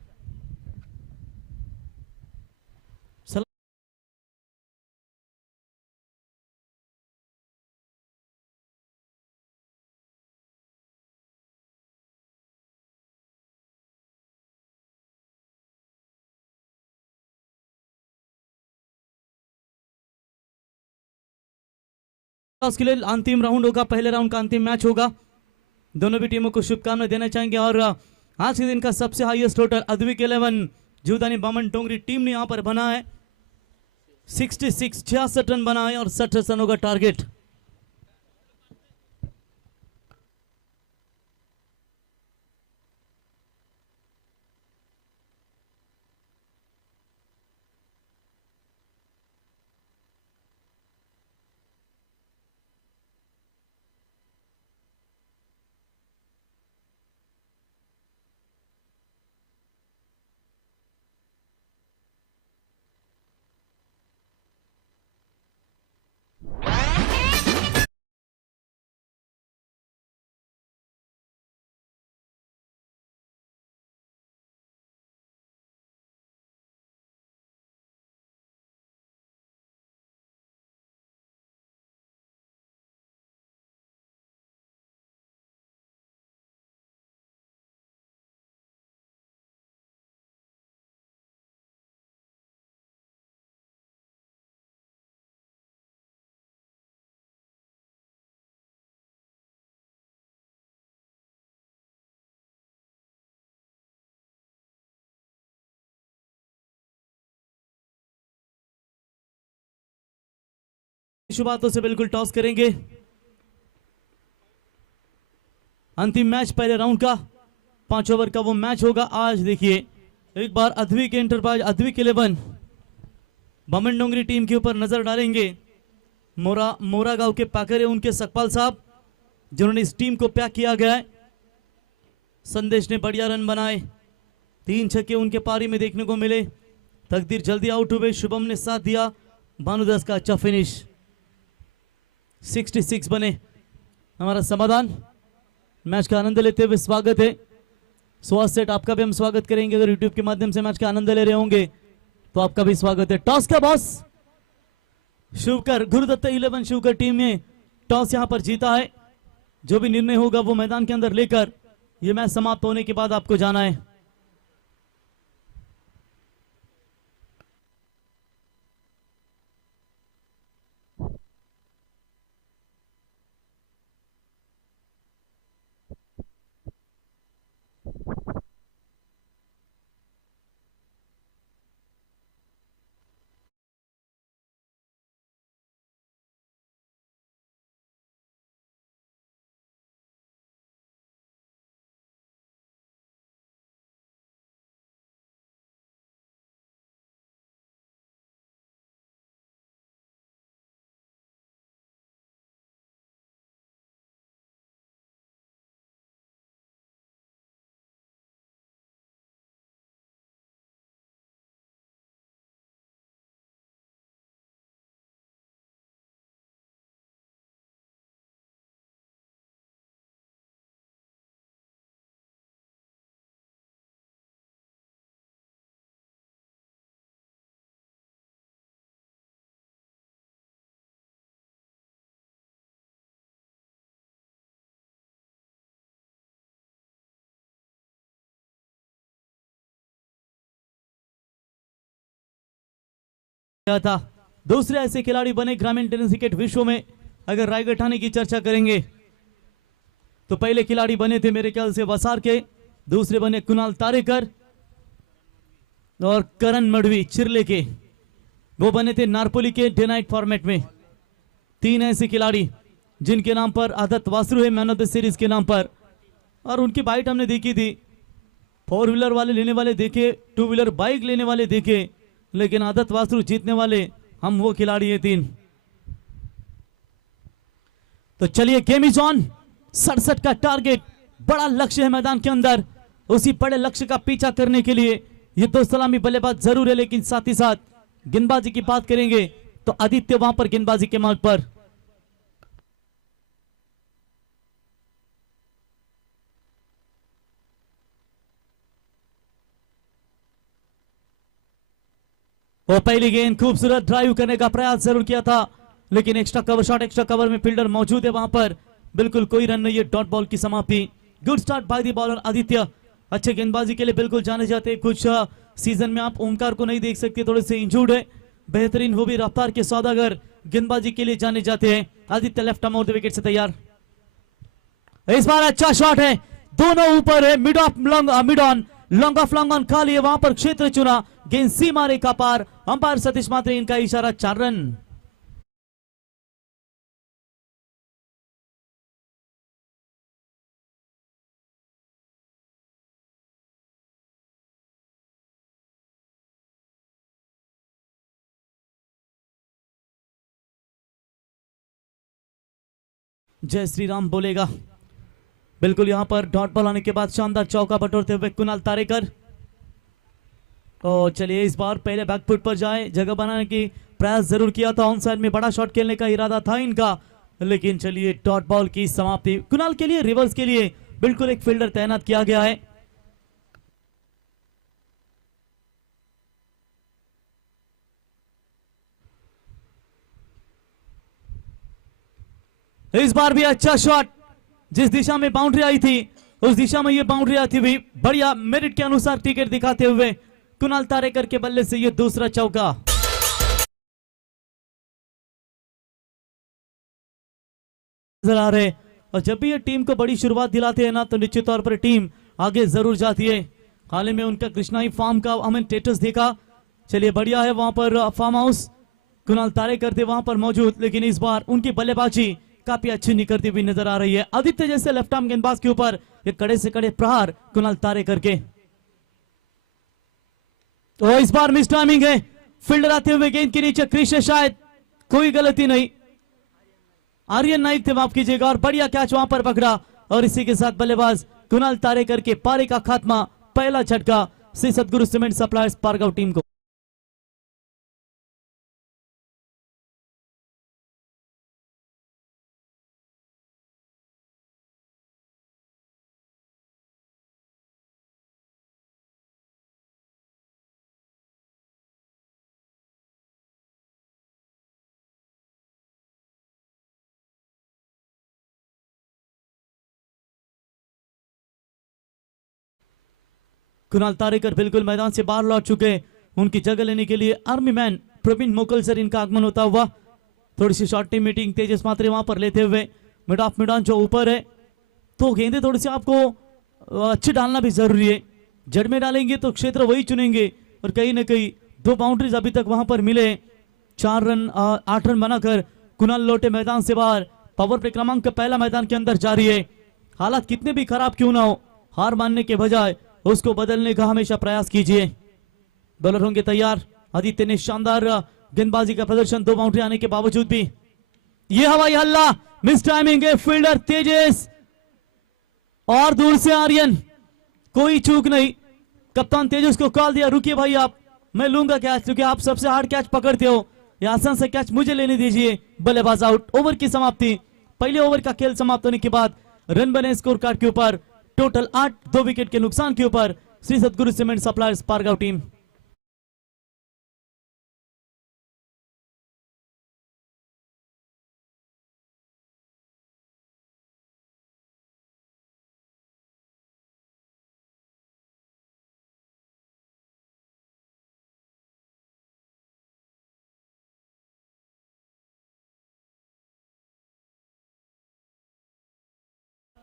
उसके लिए अंतिम राउंड होगा, पहले राउंड का अंतिम मैच होगा. दोनों भी टीमों को शुभकामनाएं देना चाहेंगे और आज के दिन का सबसे हाईएस्ट टोटल अद्विक 11 जीवदानी बामन डोंगरी टीम ने यहां पर बना है 66 रन बना है और 60 रनों का टारगेट. शुरुआतों से बिल्कुल टॉस करेंगे। अंतिम मैच पहले राउंड का 5 ओवर का वो मैच होगा आज। देखिए एक बार अद्विक एंटरप्राइज अद्विक 11 बमन डोंगरी टीम के ऊपर नजर डालेंगे। मोरा गांव के पाकर उनके सकपाल साहब जिन्होंने इस टीम को पैक किया गया है। संदेश ने बढ़िया रन बनाए, 3 छक्के उनके पारी में देखने को मिले। तकदीर जल्दी आउट हुए, शुभम ने साथ दिया, भानुदास का अच्छा फिनिश। 66 बने हमारा समाधान। मैच का आनंद लेते हुए स्वागत है सुहास सेठ, आपका भी हम स्वागत करेंगे। अगर यूट्यूब के माध्यम से मैच का आनंद ले रहे होंगे तो आपका भी स्वागत है। टॉस का बॉस शिवकर गुरुदत्त 11 शिवकर टीम ने टॉस यहां पर जीता है। जो भी निर्णय होगा वो मैदान के अंदर लेकर यह मैच समाप्त होने के बाद आपको जाना है। था दूसरे ऐसे खिलाड़ी बने ग्रामीण टेनिस क्रिकेट विश्व में। अगर रायगढ़ ठाणे की चर्चा करेंगे तो पहले खिलाड़ी बने थे मेरे ख्याल से वसार के, दूसरे बने कुणाल तारेकर और करण मडवी चिरले के, वो बने थे नारपोली के डे नाइट फॉर्मेट में। 3 ऐसे खिलाड़ी जिनके नाम पर आदत वासरू है मैन ऑफ द सीरीज के नाम पर, और उनकी बाइट हमने देखी थी। 4 व्हीलर वाले लेने वाले देखे, 2 व्हीलर बाइक लेने वाले देखे, लेकिन आदत वासरू जीतने वाले हम वो खिलाड़ी हैं 3। तो चलिए गेम इज ऑन। 67 का टारगेट, बड़ा लक्ष्य है मैदान के अंदर। उसी बड़े लक्ष्य का पीछा करने के लिए ये 2 सलामी बल्लेबाज जरूर है, लेकिन साथ ही साथ गेंदबाजी की बात करेंगे तो आदित्य वहां पर गेंदबाजी के मार्ग पर। वो पहली गेंद खूबसूरत ड्राइव करने का प्रयास जरूर किया था, लेकिन extra cover shot, extra cover में फील्डर मौजूद है वहां पर, बिल्कुल कोई रन नहीं है। डॉट बॉल की समाप्ति। Good start by the bowler Aditya. अच्छे गेंदबाजी के लिए बिल्कुल जाने जाते हैं। कुछ सीजन में आप ओमकार को नहीं देख सकते, थोड़े से इंजूर्ड है। बेहतरीन वो भी रफ्तार के सौदागर गेंदबाजी के लिए जाने जाते हैं। Aditya left arm over the wicket से तैयार। इस बार अच्छा शॉट है, दोनों ऊपर है। Mid on long off long on खाली है, वहां पर क्षेत्र चुना, गेंद सीमा रेखा पार। अंपायर सतीश मात्रे, इनका इशारा 4 रन। जय श्री राम बोलेगा। बिल्कुल यहां पर डॉट बॉल आने के बाद शानदार चौका बटोरते हुए कुणाल तारेकर। और चलिए इस बार पहले बैकफुट पर जाए, जगह बनाने की प्रयास जरूर किया था। ऑन साइड में बड़ा शॉट खेलने का इरादा था इनका, लेकिन चलिए डॉट बॉल की समाप्ति। कुणाल के लिए रिवर्स के लिए बिल्कुल एक फील्डर तैनात किया गया है। इस बार भी अच्छा शॉट, जिस दिशा में बाउंड्री आई थी उस दिशा में ये बाउंड्री आती हुई बढ़िया मेरिट के अनुसार टिकट दिखाते हुए कुणाल तारेकर के बल्ले से ये दूसरा चौका। नजर आ रहे, और जब भी ये टीम को बड़ी शुरुआत दिलाते हैं ना तो निश्चित तौर पर टीम आगे जरूर जाती है। हाल ही में उनका कृष्णाई फार्म का हमने स्टेटस देखा। चलिए बढ़िया है वहां पर फार्म हाउस, कुणाल तारेकर थे वहां पर मौजूद, लेकिन इस बार उनकी बल्लेबाजी काफी अच्छी निकलती हुई नजर आ रही है। आदित्य जैसे लेफ्ट आर्म गेंदबाज के ऊपर ये कड़े से कड़े प्रहार कुणाल तारेकर के। तो इस बार मिस टाइमिंग है, फील्डर आते हुए गेंद के नीचे, क्रीज है शायद, कोई गलती नहीं, आर्यन नाइक थे माफ कीजिएगा, और बढ़िया कैच वहां पर पकड़ा। और इसी के साथ बल्लेबाज कुणाल तारेकर के पारी का खात्मा, पहला झटका श्री सतगुरु सीमेंट सप्लायर्स पारगांव टीम को। कुणाल तारेकर बिल्कुल मैदान से बाहर लौट चुके हैं, उनकी जगह लेने के लिए आर्मी मैन प्रवीण मोकल सर इनका आगमन होता हुआ। थोड़ी सी short team meeting Tejas Matre वहां पर लेते हुए, मिड ऑफ मिडान जो ऊपर है, तो गेंदे थोड़ी सी आपको अच्छी डालना भी जरूरी है। जड़ में डालेंगे तो क्षेत्र वही चुनेंगे, और कहीं ना कहीं 2 बाउंड्रीज अभी तक वहां पर मिले। 4 रन 8 रन बनाकर कुणाल लौटे मैदान से बाहर। पावर प्ले क्रमांक पहला मैदान के अंदर जारी है। हालात कितने भी खराब क्यों ना हो, हार मानने के बजाय उसको बदलने का हमेशा प्रयास कीजिए। बॉलर होंगे तैयार। आदित्य ने शानदार गेंदबाजी का प्रदर्शन, 2 बाउंड्री आने के बावजूद भी। ये हवाई हल्ला, मिस टाइमिंग है, फील्डर तेजस और दूर से आर्यन, कोई चूक नहीं। कप्तान तेजस को कॉल दिया, रुकिए भाई आप, मैं लूंगा कैच, क्योंकि आप सबसे हार्ड कैच पकड़ते हो, ये आसान से कैच मुझे लेने दीजिए। बल्लेबाज आउट। ओवर की समाप्ति, पहले ओवर का खेल समाप्त होने के बाद रन बने स्कोर कार्ड के ऊपर, टोटल 8, 2 विकेट के नुकसान के ऊपर श्री सतगुरु cement suppliers Pargaon team.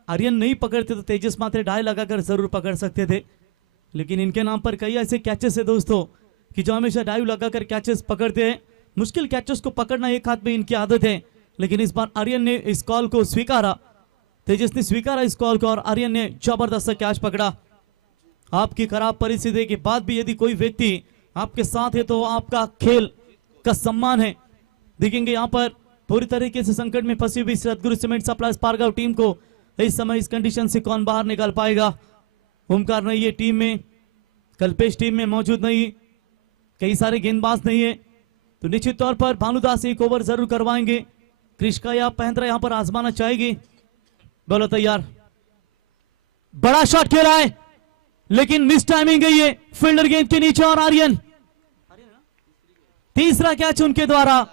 Aryan नहीं पकड़ते तो तेजस मात्रे डाई लगाकर जरूर पकड़ सकते थे, लेकिन इनके नाम पर कई ऐसे कैचेस है दोस्तों कि जो हमेशा डाइव लगाकर कैचेस पकड़ते हैं। मुश्किल कैचेस को पकड़ना एक हाथ में इनकी आदत है, लेकिन इस बार आर्यन ने इस कॉल को स्वीकारा, तेजस ने स्वीकारा इस कॉल को, और आर्यन ने जबरदस्त कैच पकड़ा। आपकी खराब परिस्थिति के बाद भी यदि कोई व्यक्ति आपके साथ है तो आपका खेल का सम्मान है। देखेंगे यहाँ पर पूरी तरीके से संकट में फंसी हुई सतगुरु सीमेंट सप्लायर्स पारगांव टीम को इस समय इस कंडीशन से कौन बाहर निकाल पाएगा। ओमकार नहीं है टीम में, कल्पेश टीम में मौजूद नहीं, कई सारे गेंदबाज नहीं है, तो निश्चित तौर पर भानुदास एक ओवर जरूर करवाएंगे। कृष्का या पहंद्रा यहां पर आजमाना चाहेगी। बोलो तैयार, बड़ा शॉट खेला है लेकिन मिस टाइमिंग गई है, फील्डर गेंद के नीचे, और आर्यन तीसरा कैच उनके द्वारा,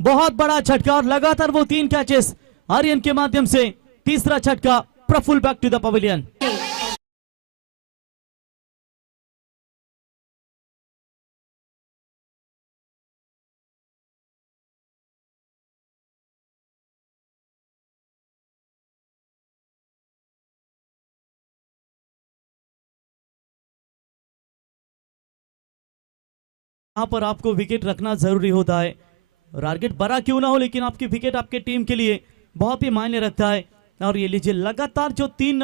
बहुत बड़ा झटका, और लगातार वो 3 कैचेस आर्यन के माध्यम से, तीसरा झटका। Praful back to the pavilion. यहां पर आपको विकेट रखना जरूरी होता है, टारगेट बड़ा क्यों ना हो, लेकिन आपकी विकेट आपके टीम के लिए बहुत ही मायने रखता है। और ये लीजिए लगातार जो 3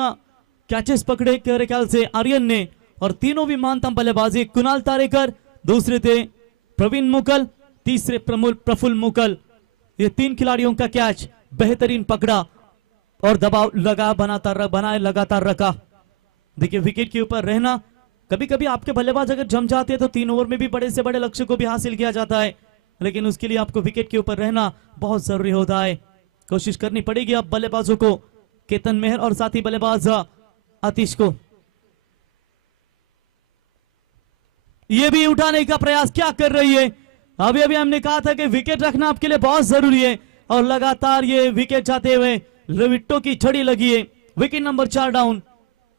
कैचेस पकड़े मेरे ख्याल से आर्यन ने, और तीनों भी मानतम बल्लेबाजी। कुणाल तारेकर दूसरे थे, प्रवीण मुकल तीसरे, प्रफुल मुकल, ये 3 खिलाड़ियों का कैच बेहतरीन पकड़ा और दबाव बनाए लगातार रखा। देखिए विकेट के ऊपर रहना, कभी कभी आपके बल्लेबाज अगर जम जाते हैं तो 3 ओवर में भी बड़े से बड़े लक्ष्य को भी हासिल किया जाता है, लेकिन उसके लिए आपको विकेट के ऊपर रहना बहुत जरूरी होता है। कोशिश करनी पड़ेगी अब बल्लेबाजों को, केतन मेहर और साथी बल्लेबाज आतिश को। ये भी उठाने का प्रयास क्या कर रही है। अभी अभी हमने कहा था कि विकेट रखना आपके लिए बहुत जरूरी है, और लगातार ये विकेट जाते हुए रविट्टो की छड़ी लगी है। Wicket number 4 down.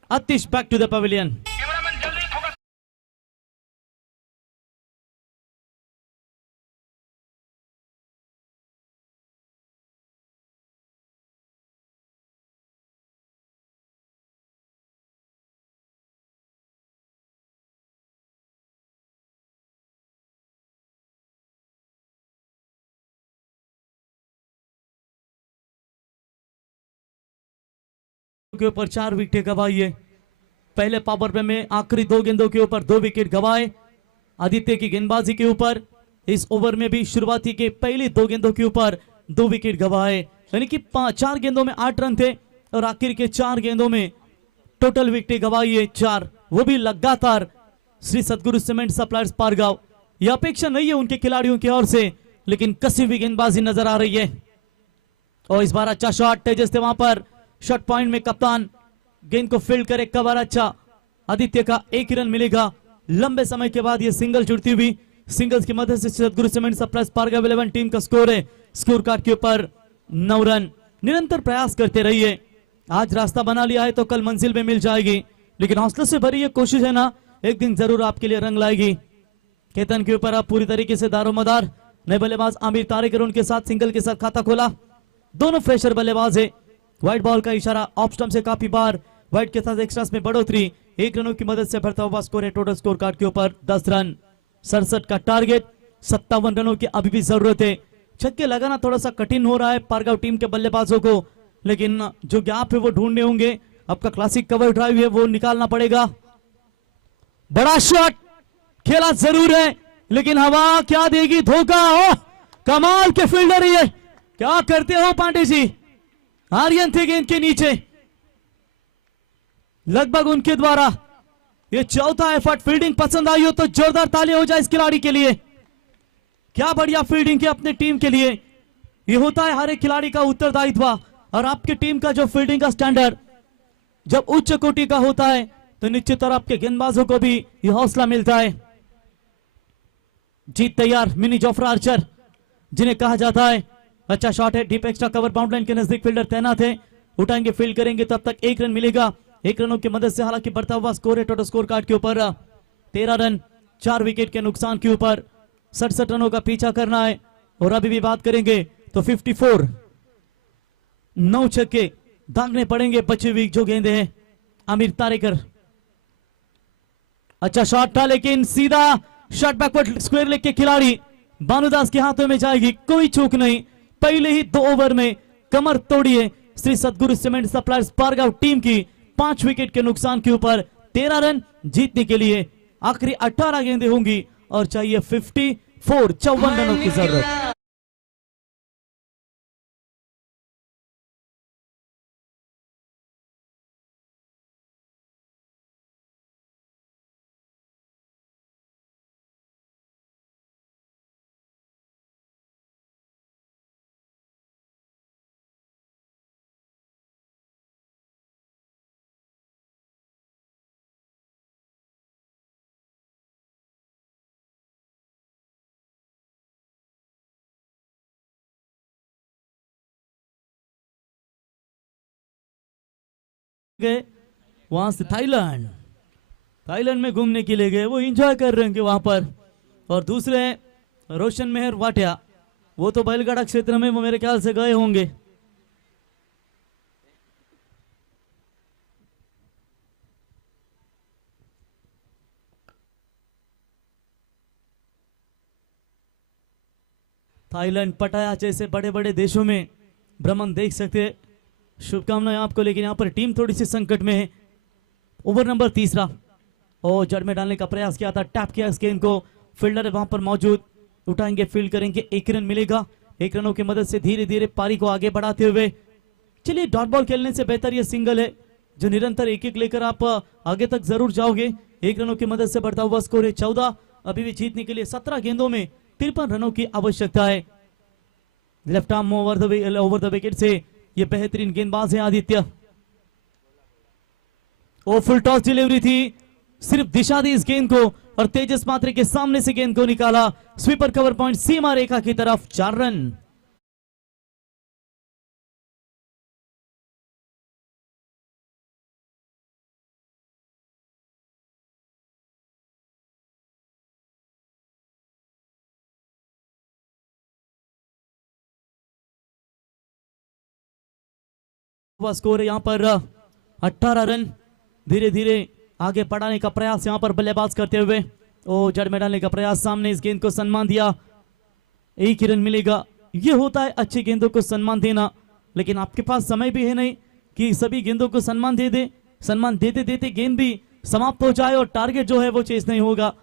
Atish back to the pavilion. के ऊपर 4 विकेट गंवाई है। पहले पावर प्ले में आखिरी 2 गेंदों के ऊपर 2 विकेट गंवाए आदित्य की गेंदबाजी के ऊपर। इस ओवर में भी शुरुआती के पहली 2 गेंदों के ऊपर 2 विकेट गंवाए, यानी कि 4 गेंदों में 8 रन थे और आखिर के 4 गेंदों में टोटल विकेट गंवाई है 4, वो भी लगातार श्री सतगुरु सीमेंट सप्लायर्स पारगांव। यह अपेक्षा नहीं है उनके खिलाड़ियों की ओर से, लेकिन कसी हुई गेंदबाजी नजर आ रही है। और इस बार अच्छा शॉट तेजस थे वहां पर, शॉट पॉइंट में कप्तान गेंद को फील्ड करे, कवर अच्छा, आदित्य का 1 रन मिलेगा। लंबे समय के बाद ये सिंगल जुड़ती हुई, सिंगल्स की मदद से सतगुरु सीमेंट सप्लायर्स पारगांव 11 टीम का स्कोर है, स्कोर कार्ड के ऊपर 9 रन। निरंतर प्रयास करते रहिए, आज रास्ता बना लिया है तो कल मंजिल में मिल जाएगी, लेकिन हौसले से भरी ये कोशिश है ना, एक दिन जरूर आपके लिए रंग लाएगी। केतन के ऊपर अब पूरी तरीके से दारोमदार, नए बल्लेबाज आमिर तारिक उनके साथ सिंगल के साथ खाता खोला। दोनों फ्रेशर बल्लेबाज है। व्हाइट बॉल का इशारा ऑफ स्टंप से काफी बार, व्हाइट के साथ एक्स्ट्रास में बढ़ोतरी, 1 रनों की मदद से बढ़ता हुआ स्कोर है टोटल स्कोर कार्ड के ऊपर 10 रन। 67 का टारगेट, 57 रनों की अभी भी जरूरत है। छक्के लगाना थोड़ा सा कठिन हो रहा है पारगांव टीम के बल्लेबाजों को, लेकिन जो गैप है वो ढूंढने होंगे। आपका क्लासिक कवर ड्राइव है वो निकालना पड़ेगा। बड़ा शॉट खेला जरूर है, लेकिन हवा क्या देगी, धोखा हो। कमाल के फील्डर ये, क्या करते हो पांडे जी। आर्यन थे गेंद के नीचे, लगभग उनके द्वारा ये चौथा एफर्ट। फील्डिंग पसंद आई हो तो जोरदार ताली हो जाए इस खिलाड़ी के लिए, क्या बढ़िया फील्डिंग की अपने टीम के लिए। ये होता है हर एक खिलाड़ी का उत्तरदायित्व, और आपकी टीम का जो फील्डिंग का स्टैंडर्ड जब उच्च कोटि का होता है तो निश्चित तौर आपके गेंदबाजों को भी यह हौसला मिलता है। जीत तैयार मिनी जोफ्रा आर्चर जिन्हें कहा जाता है। अच्छा शॉट है, deep extra cover, bound line के नजदीक फील्डर तैनात है, उठाएंगे फील्ड करेंगे, तब तक 1 रन मिलेगा। 1 रनों की मदद से हालांकि बढ़ता हुआ स्कोर है टोटल स्कोर कार्ड के ऊपर 13 रन, 4 विकेट के नुकसान के ऊपर 67 रनों का पीछा करना है। और अभी भी बात करेंगे तो 54 9 छक्के दागने पड़ेंगे बचे हुई जो गेंदे हैं। आमिर तारेकर अच्छा शॉट था, लेकिन सीधा शॉट बैकवर्ड स्क्वायर लेग के खिलाड़ी भानुदास के हाथों में जाएगी, कोई चूक नहीं। पहले ही 2 ओवर में कमर तोड़ी है श्री सतगुरु सीमेंट सप्लायर्स पारगांव टीम की। 5 विकेट के नुकसान के ऊपर 13 रन जीतने के लिए आखिरी 18 गेंदें होंगी और चाहिए 54 रनों की जरूरत। गए वहां से थाईलैंड में घूमने के लिए गए, वो एंजॉय कर रहे हैं वहां पर। और दूसरे रोशन मेहर वाटिया, वो तो बैलगाड़ा क्षेत्र में वो मेरे ख्याल से गए होंगे। थाईलैंड, पटाया जैसे बड़े बड़े देशों में भ्रमण देख सकते। शुभकामनाएं आपको, लेकिन यहाँ पर टीम थोड़ी सी संकट में है। ओवर नंबर 3 और जड़ में डालने का प्रयास किया था, टैप किया इस गेंद को, फील्डर वहां पर मौजूद, उठाएंगे फील्ड करेंगे, 1 रन मिलेगा। 1 रनों की मदद से धीरे धीरे पारी को आगे बढ़ाते हुए चलिए। डॉट बॉल खेलने से बेहतर ये सिंगल है जो निरंतर 1-1 लेकर आप आगे तक जरूर जाओगे। 1 रनों की मदद से बढ़ता हुआ स्कोर है 14। अभी भी जीतने के लिए 17 गेंदों में 53 रनों की आवश्यकता है। Left arm over the wicket से ये बेहतरीन गेंदबाज है आदित्य। ओ फुल टॉस डिलीवरी थी, सिर्फ दिशा दी इस गेंद को और तेजस मात्रे के सामने से गेंद को निकाला। स्वीपर कवर पॉइंट सीमा रेखा की तरफ, 4 रन। स्कोर है यहाँ पर 18 रन। धीरे धीरे आगे बढ़ाने का प्रयास यहाँ पर बल्लेबाज करते हुए, ओ जड़ में डालने का प्रयास, सामने इस गेंद को सम्मान दिया, 1 रन मिलेगा। ये होता है अच्छी गेंदों को सम्मान देना, लेकिन आपके पास समय भी है नहीं, कि सभी गेंदों को सम्मान दे दे, सम्मान देते देते गेंद भी समाप्त हो जाए और टारगेट जो है वो चेस नहीं होगा।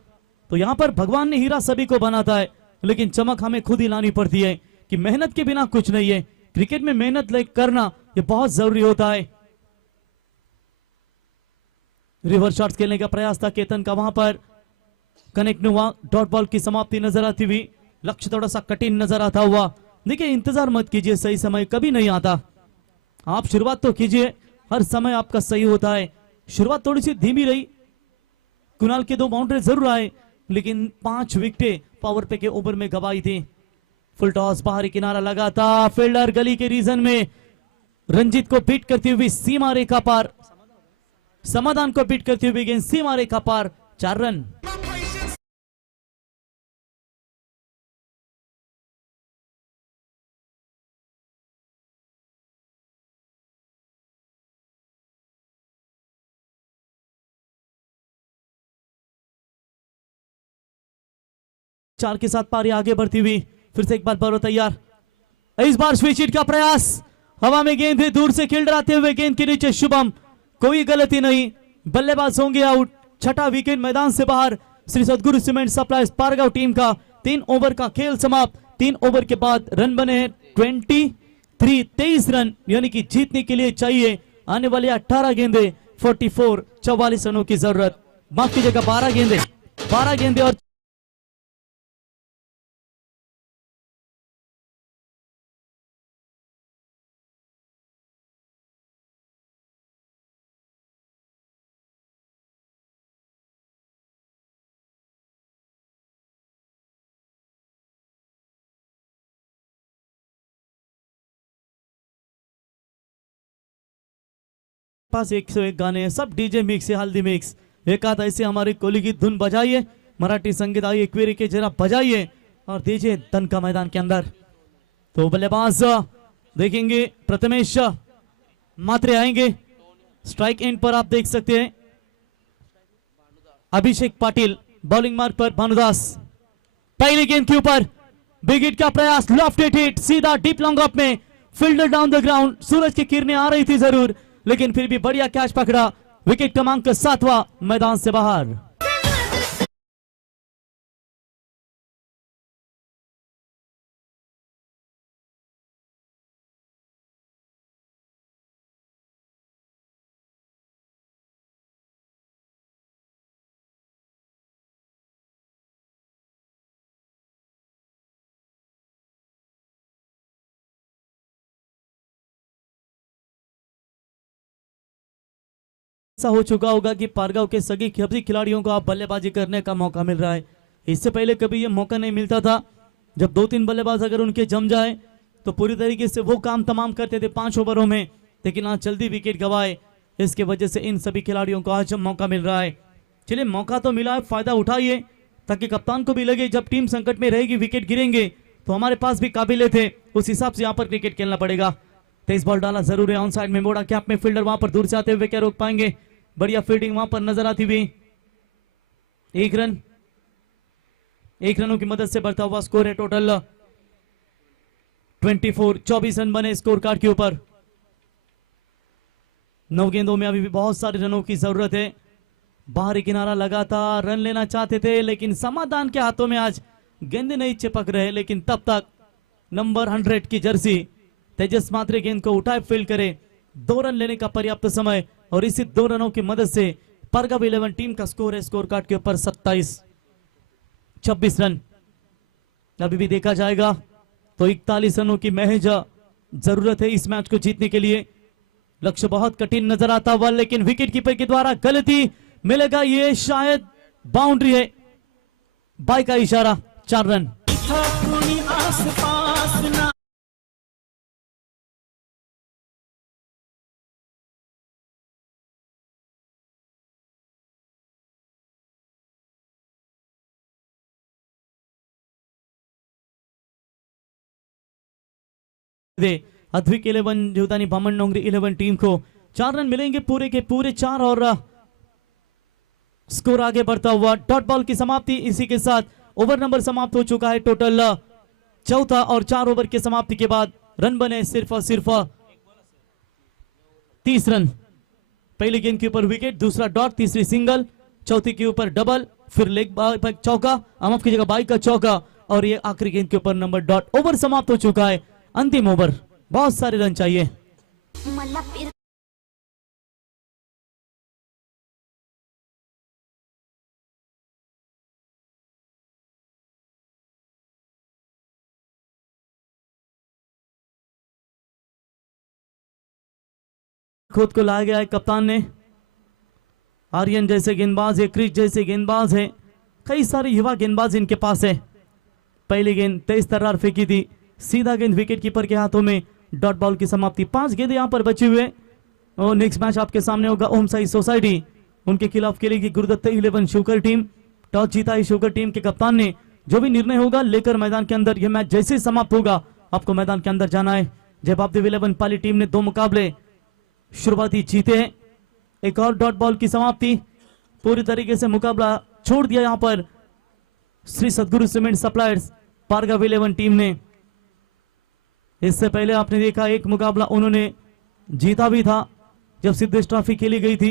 तो यहाँ पर भगवान ने हीरा सभी को बनाता है, लेकिन चमक हमें खुद ही लानी पड़ती है कि मेहनत के बिना कुछ नहीं है। क्रिकेट में मेहनत करना ये बहुत जरूरी होता है। रिवर्स शॉट्स खेलने का प्रयास था केतन का, वहां पर कनेक्ट नहीं हुआ। डॉट बॉल की समाप्ति नजर आती हुई, लक्ष्य थोड़ा सा कठिन नजर आता हुआ। देखिए इंतजार मत कीजिए, सही समय कभी नहीं आता। आप शुरुआत तो कीजिए, हर समय आपका सही होता है। शुरुआत थोड़ी सी धीमी रही, कुणाल के 2 बाउंड्री जरूर आए, लेकिन 5 विकेटें पावर पे के ओवर में गवाई थी। फुल टॉस बाहरी किनारा लगा था, फील्डर गली के रीजन में रंजीत को बीट करती हुई सीमा रेखा पार, समाधान को बीट करती हुई गेंद सीमा रेखा पार, 4 रन। चार के साथ पारी आगे बढ़ती हुई, फिर से एक बार बॉलर तैयार। इस बार स्विच हिट का प्रयास, हवा में गेंद है, दूर से खेल डराते हुए गेंद के नीचे शुभम, कोई गलती नहीं, बल्लेबाज होंगे आउट। 6ठा विकेट मैदान से बाहर। श्री सदगुरु सीमेंट सप्लाईज पारगांव टीम का 3 ओवर का खेल समाप्त। 3 ओवर के बाद रन बने हैं 23 रन, यानी कि जीतने के लिए चाहिए आने वाले 18 गेंदे 44 रनों की जरूरत। माफ कीजिएगा 12 गेंदे और पास 101 गाने हैं, सब डीजे मिक्स है, हल्दी मिक्स। एक आध ऐसे हमारी कोली की धुन बजाइए, मराठी संगीत आइए क्वेरी के जरा बजाइए और दीजिए तन का मैदान के अंदर। तो बल्लेबाज देखेंगे प्रथमेश मात्रे आएंगे। स्ट्राइक एंड पर आप देख सकते हैं अभिषेक पाटिल, बॉलिंग मार्क पर भानुदास। पहली गेंद के ऊपर बिग हिट का प्रयास, लॉफ्टेड हिट, सीधा डीप लॉन्ग ऑफ में, fielder down the ground. Suraj की किरणें आ रही थी जरूर, लेकिन फिर भी बढ़िया कैच पकड़ा। विकेट क्रमांक 7वां मैदान से बाहर। ऐसा हो चुका होगा कि पारगांव के सभी खिलाड़ियों को आप बल्लेबाजी करने का मौका मिल रहा है। इससे पहले कभी ये मौका नहीं मिलता था। जब 2-3 बल्लेबाज अगर उनके जम जाए तो पूरी तरीके से वो काम तमाम करते थे 5 ओवरों में, लेकिन आज जल्दी विकेट गवाए, इसके वजह से इन सभी खिलाड़ियों को आज मौका मिल रहा है। चलिए मौका तो मिला है, फायदा उठाइए, ताकि कप्तान को भी लगे जब टीम संकट में रहेगी, विकेट गिरेंगे तो हमारे पास भी काबिले थे, उस हिसाब से यहाँ पर क्रिकेट खेलना पड़ेगा। 23 बॉल डाला जरूर है, ऑन साइड में मोड़ा कैप में फील्डर वहां पर दूर से आते हुए क्या रोक पाएंगे। बढ़िया फील्डिंग वहां पर नजर आती हुई। 1 रनों की मदद से बढ़ता हुआ स्कोर है टोटल 24 रन बने स्कोर कार्ड के ऊपर। 9 गेंदों में अभी भी बहुत सारे रनों की जरूरत है। बाहरी किनारा लगातार रन लेना चाहते थे, लेकिन समाधान के हाथों में आज गेंदे नहीं चिपक रहे। लेकिन तब तक नंबर 100 की जर्सी तेजस मात्रे गेंद को उठाए फील्ड करे, 2 रन लेने का पर्याप्त समय, और इसी 2 रनों की मदद से पारगांव 11 टीम का स्कोर है स्कोर कार्ड के ऊपर 26 रन। अभी भी देखा जाएगा तो 41 रनों की महज जरूरत है इस मैच को जीतने के लिए। लक्ष्य बहुत कठिन नजर आता हुआ, लेकिन विकेट कीपर के द्वारा गलती मिलेगा, ये शायद बाउंड्री है, बाई का इशारा, 4 रन। अद्विक 11 जीवदानी बामन डोंगरी 11 टीम को 4 रन मिलेंगे, पूरे के पूरे 4, और स्कोर आगे बढ़ता हुआ। डॉट बॉल की समाप्ति, इसी के साथ ओवर नंबर समाप्त हो चुका है टोटल 4था, और 4 ओवर के समाप्ति के बाद रन बने सिर्फ और सिर्फ 30 रन। पहली गेंद के ऊपर विकेट, दूसरा डॉट, तीसरी सिंगल, चौथी के ऊपर डबल, फिर लेग पर चौका, माफ कीजिएगा बाई का चौका, और ये आखिरी गेंद के ऊपर नंबर डॉट। ओवर समाप्त हो चुका है, अंतिम ओवर, बहुत सारे रन चाहिए। खुद को लाया गया है कप्तान ने। आर्यन जैसे गेंदबाज है, क्रिस जैसे गेंदबाज है, कई सारे युवा गेंदबाज इनके पास है। पहली गेंद तेज तर्रार फेंकी थी, सीधा गेंद विकेट कीपर के हाथों में, डॉट बॉल की समाप्ति। 5 गेंद यहां पर बचे हुए और नेक्स्ट मैच आपके सामने होगा ओम साई सोसाइटी, उनके खिलाफ खेलेगी गुरुदत्त 11 शुगर टीम। टॉस जीता है शुगर टीम के कप्तान ने। जो भी निर्णय होगा लेकर मैदान के अंदर, यह मैच जैसे समाप्त होगा आपको मैदान के अंदर जाना है। जवाबदेव 11 पाली टीम ने 2 मुकाबले शुरुआती जीते हैं। एक और डॉट बॉल की समाप्ति, पूरी तरीके से मुकाबला छोड़ दिया यहां पर श्री सद्गुरु सीमेंट सप्लायर्स पारगाव 11 टीम ने। इससे पहले आपने देखा एक मुकाबला उन्होंने जीता भी था जब सिद्धेश ट्रॉफी खेली गई थी,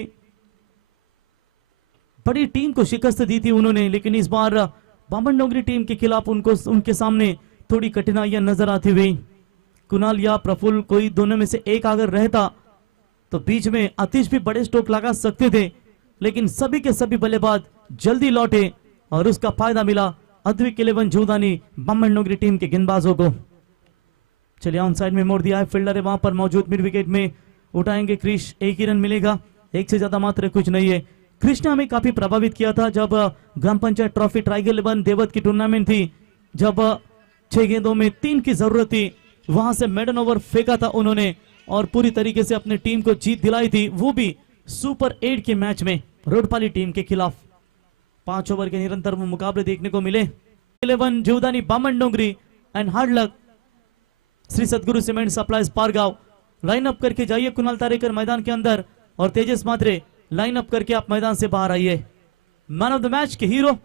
बड़ी टीम को शिकस्त दी थी उन्होंने, लेकिन इस बार बामन डोंगरी टीम के खिलाफ उनके सामने थोड़ी कठिनाइयां नजर आती हुई। कुणाल या प्रफुल्ल, कोई दोनों में से एक अगर रहता तो बीच में आतिश भी बड़े स्ट्रोक लगा सकते थे, लेकिन सभी के सभी बल्लेबाज जल्दी लौटे और उसका फायदा मिला अद्विक 11 जूदानी बामन डोंगरी टीम के गेंदबाजों को। चलिए ऑन साइड में मोड़ दिया है, फील्डर है वहां पर मौजूद, मिड विकेट में उठाएंगे क्रिश, 1 ही रन मिलेगा, 1 से ज्यादा मात्र कुछ नहीं है। क्रिश ने हमें काफी प्रभावित किया था जब ग्राम पंचायत ट्रॉफी ट्राइगल 11 देवत की टूर्नामेंट थी, जब 6 गेंदों में 3 की जरूरत थी, वहां से मेडन ओवर फेंका था उन्होंने और पूरी तरीके से अपनी टीम को जीत दिलाई थी, वो भी सुपर 8 के मैच में रोडपाली टीम के खिलाफ। 5 ओवर के निरंतर वो मुकाबले देखने को मिले। 11 जीवदानी बामन डोंगरी एंड हार्ड लक श्री सद्गुरु cement supplies Pargaon. Line up करके जाइए कुणाल तारेकर मैदान के अंदर और तेजस मात्रे लाइन अप करके आप मैदान से बाहर आइए। Man of the match K hero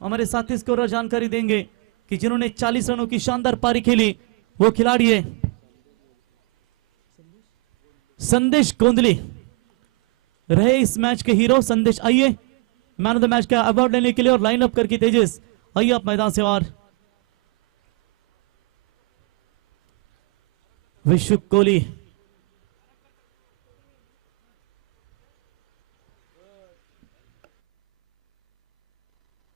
हमारे साथी स्कोरर जानकारी देंगे कि जिन्होंने 40 रनों की शानदार पारी खेली, वो खिलाड़ी है संदेश गोंदली, रहे इस मैच के हीरो। संदेश आइए मैन ऑफ द मैच का अवार्ड लेने के लिए और लाइन अप करके तेजस आइए आप मैदान से बाहर। विश्व कोहली